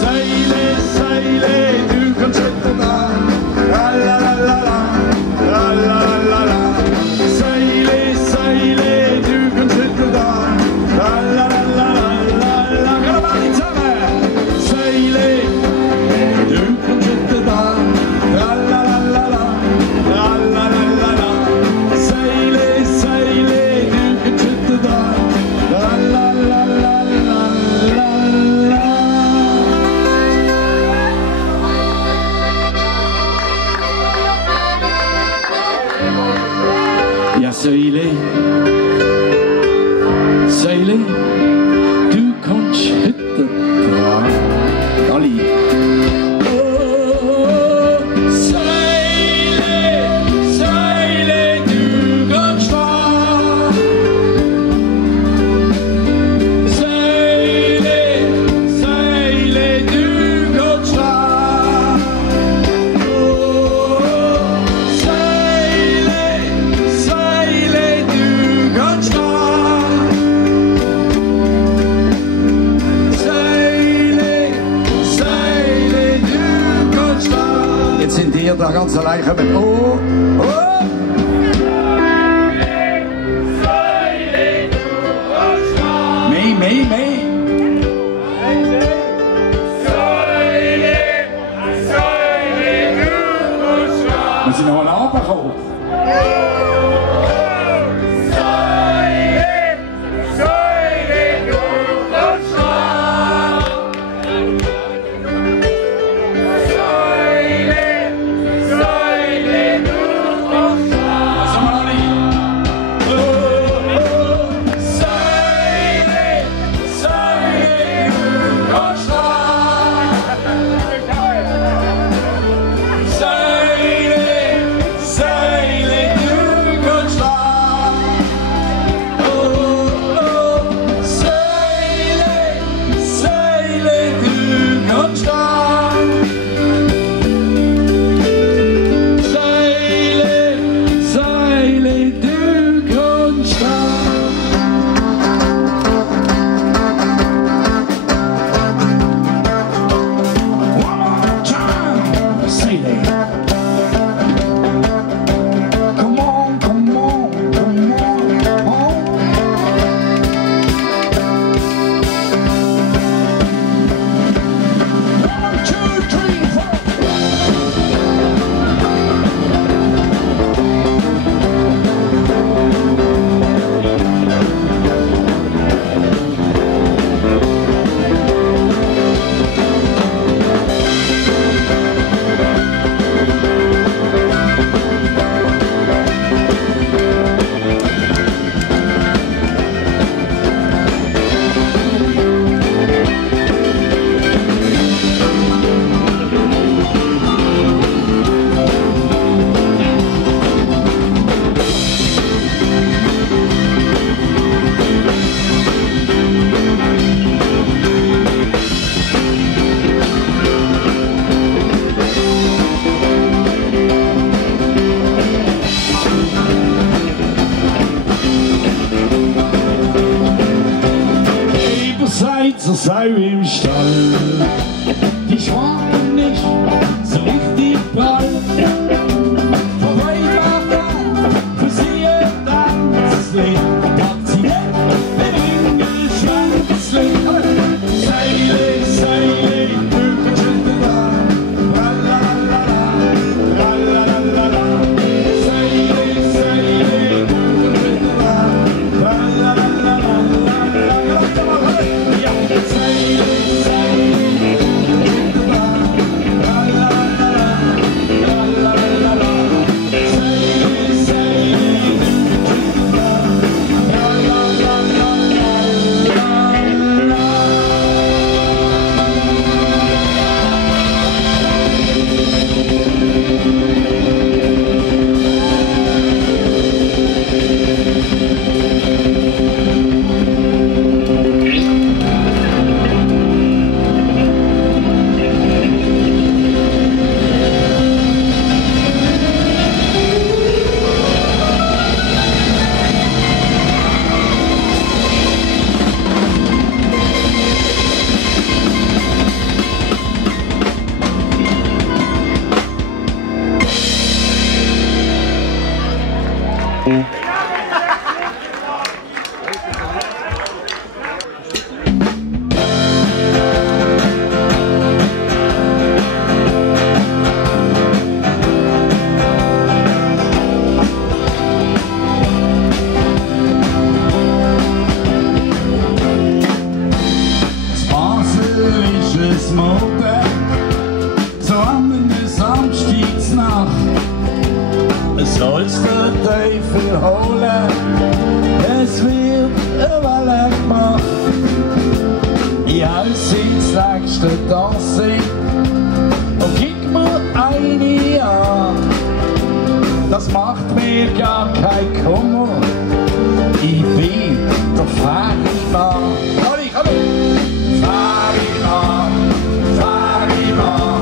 Seile, Seile, du kannst schütten an, la la la la la, la la la la. Seile, Seile, du kannst schütten an, la la la la la la. Geh mal nicht zusammen. Seile, du kannst schütten an, la la la la la, la la la la la. Seile, Seile, du kannst schütten an, la la la la la la. Ja, Seile, Seile, du kannst heute dran. Alle. Oh, Seile, Seile, du kannst dran. Seile, Seile, du kannst dran. Oh, Seile, Seile, du kannst dran. Seile, Seile, du kannst dran. Jetzt sind ihr da ganz allein gekommen. Oh, oh. Mei, mei, mei. Wir sind noch mal runtergekommen. So Sau im Stall, die schwappen nicht so richtig bald. Vorbei war da, für sie ein Tanzlied, packt sie nicht in den Schwanzlied. Seile, Seile, du kannst schütten an, la la la la, la la la la. Seile, Seile, du kannst schütten an, la la la la la. Seile, Seile, la la Sonntagmorgen, so am Samstagsnacht. Soll's der Teufel holen, es wird eine Welle gemacht. Ja, es ins nächste Dansing und gib mir eine an. Das macht mir gar kein Kummer, ich bin der Ferimann. Ferimann,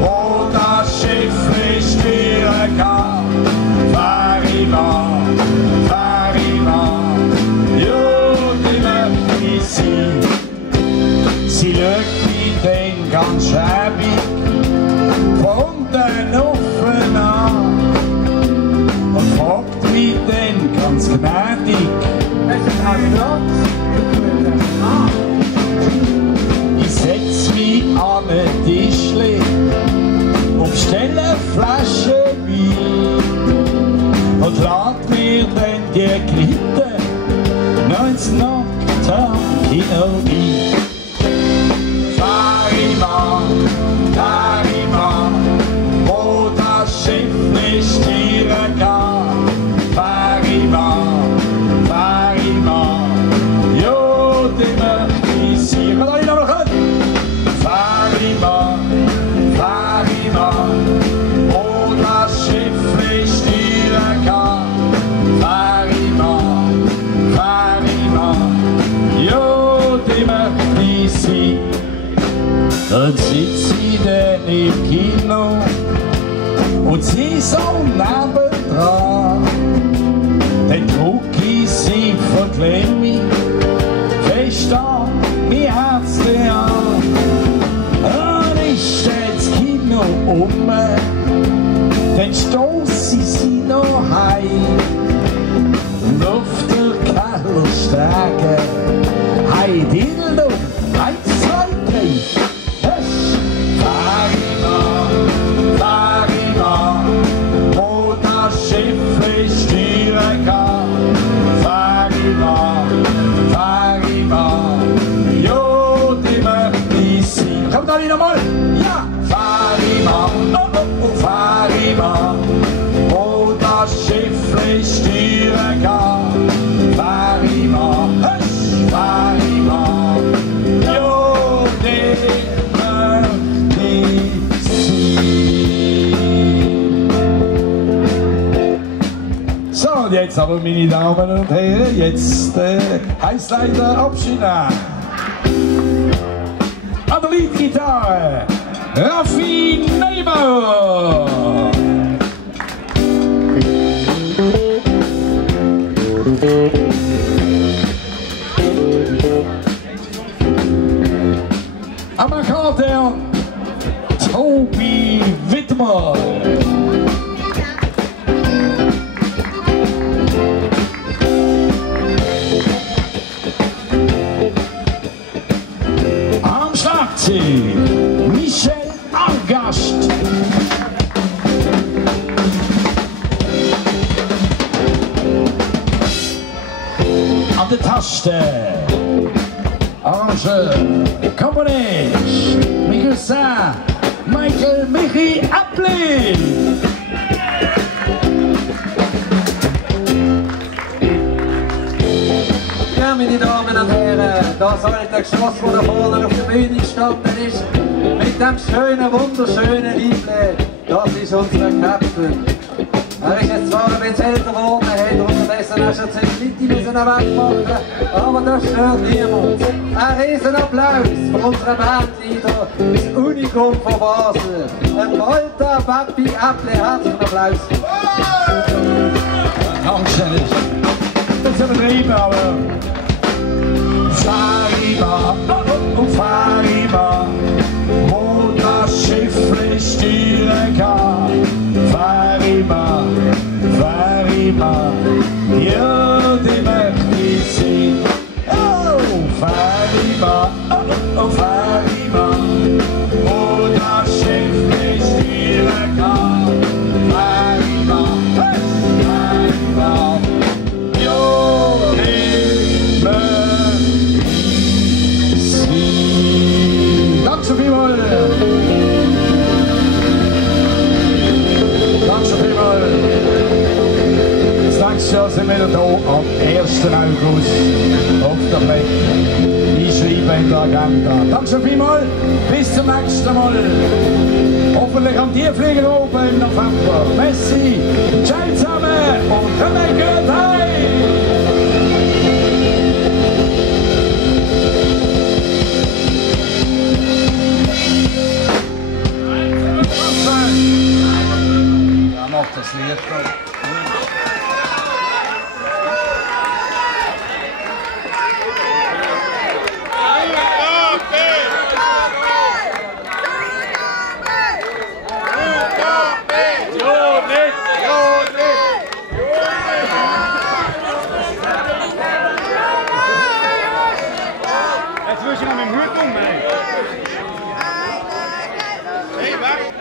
wo das Schiff nicht stehren kann. Ferimann, ja, die möchte ich sein. Sie schaut mich dann ganz schäbig von den Offen an und fragt mich dann ganz gnädig: ich setz mich an ein Tischli und bestelle eine Flasche Wein und lad mir dann die Glitte noch ins nackte Kino ein. Ferimann, wo das Schiff nicht stehren kann. Ferimann, ja, die möchte ich sein. Kann ich noch mal hören? Ferimann, wo das Schiff nicht stehren kann. Ferimann, ja, die möchte ich sein. Dann sitzt sie dann im Kino und sie so nebendran. Dann guck ich sie verklemm mich fest an mein Herz an. Und ich steh das Kino dann stoss ich sie noch heim. Und auf der Kellerstege, hey Dildo, 1, 2, 3. Ferimann, wo das Schiff nicht stehren kann. Ferimann, ja, die möchte ich sein. Kommt alle nochmal! Ja! Ferimann, Ferimann, wo das Schiff nicht stehren kann. Ferimann, ja, die so, und jetzt aber, meine Damen und Herren, jetzt heisst leider Abschied nehmen. An der Leadgitarre, Raffi Neubauer. Am Akkordeon, Tobi Wittmer. Am Schlagzeug, Michel Angast. An der Taste, Arrangeur, Komponist, Michael Michi Ablin. Ja, meine Damen und Herren, das alte Geschoss, das da vorne auf der Bühne gestanden ist, mit dem schönen, wunderschönen Liebling, das ist unser Captain. Er ist jetzt zwar ein bisschen älter geworden, er hat unterdessen auch schon ziemlich Leute wegmachen, aber das stört niemand. Ein riesen Applaus für unsere Bandleader, das Unikum von Basel. Ein Walter Papi Apple, herzlichen Applaus. Dankeschön. Das ist übertrieben, aber Ferimann, wo das Schiff nicht stehren kann. Ferimann, ja, die möchte ich sein. Oh, Ferimann, wo das Schiff nicht stehren kann. Ferimann, ja, die möchte ich sein. Danke so viel. Agenda. Danke schon vielmals, bis zum nächsten Mal. Hoffentlich am Tierflieger oben im November. Messi, ciao zusammen und kommen gut heim! Ja, macht das Lied drauf.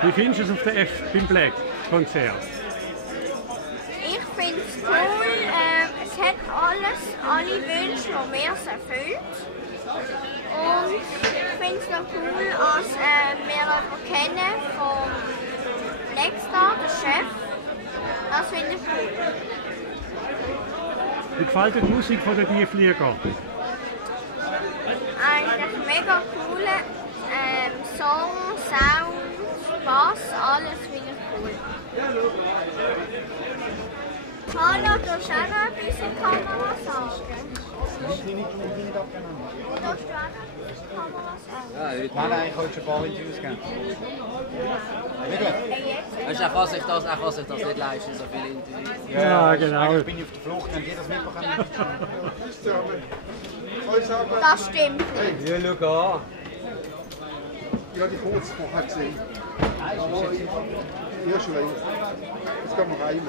Wie findest du es auf der F beim Black-Konzert? Ich finde es cool. Es hat alle Wünsche, die wir es erfüllt. Und ich finde es noch cool, als wir jemanden kennen vom Blackstar, der Chef. Das finde ich cool. Wie gefällt dir die Musik von den Tierflieger? Eigentlich mega cool. Song, Sound, Bass, alles finde ich cool. Hallo, du hast auch noch ein bisschen Kamera sagen? Du hast auch noch ein bisschen Kamera sagen? Nein, ich wollte schon ein paar Interviews geben. Weißt du, auch was ich das nicht leiste, so viele Interviews. Ja, genau. Ich bin auf der Flucht, habt ihr das mitbekommen? Das stimmt nicht. Ja, schau an. Ja, die kurz vorher gesehen. Ja, schon länger. Jetzt gehen wir rein.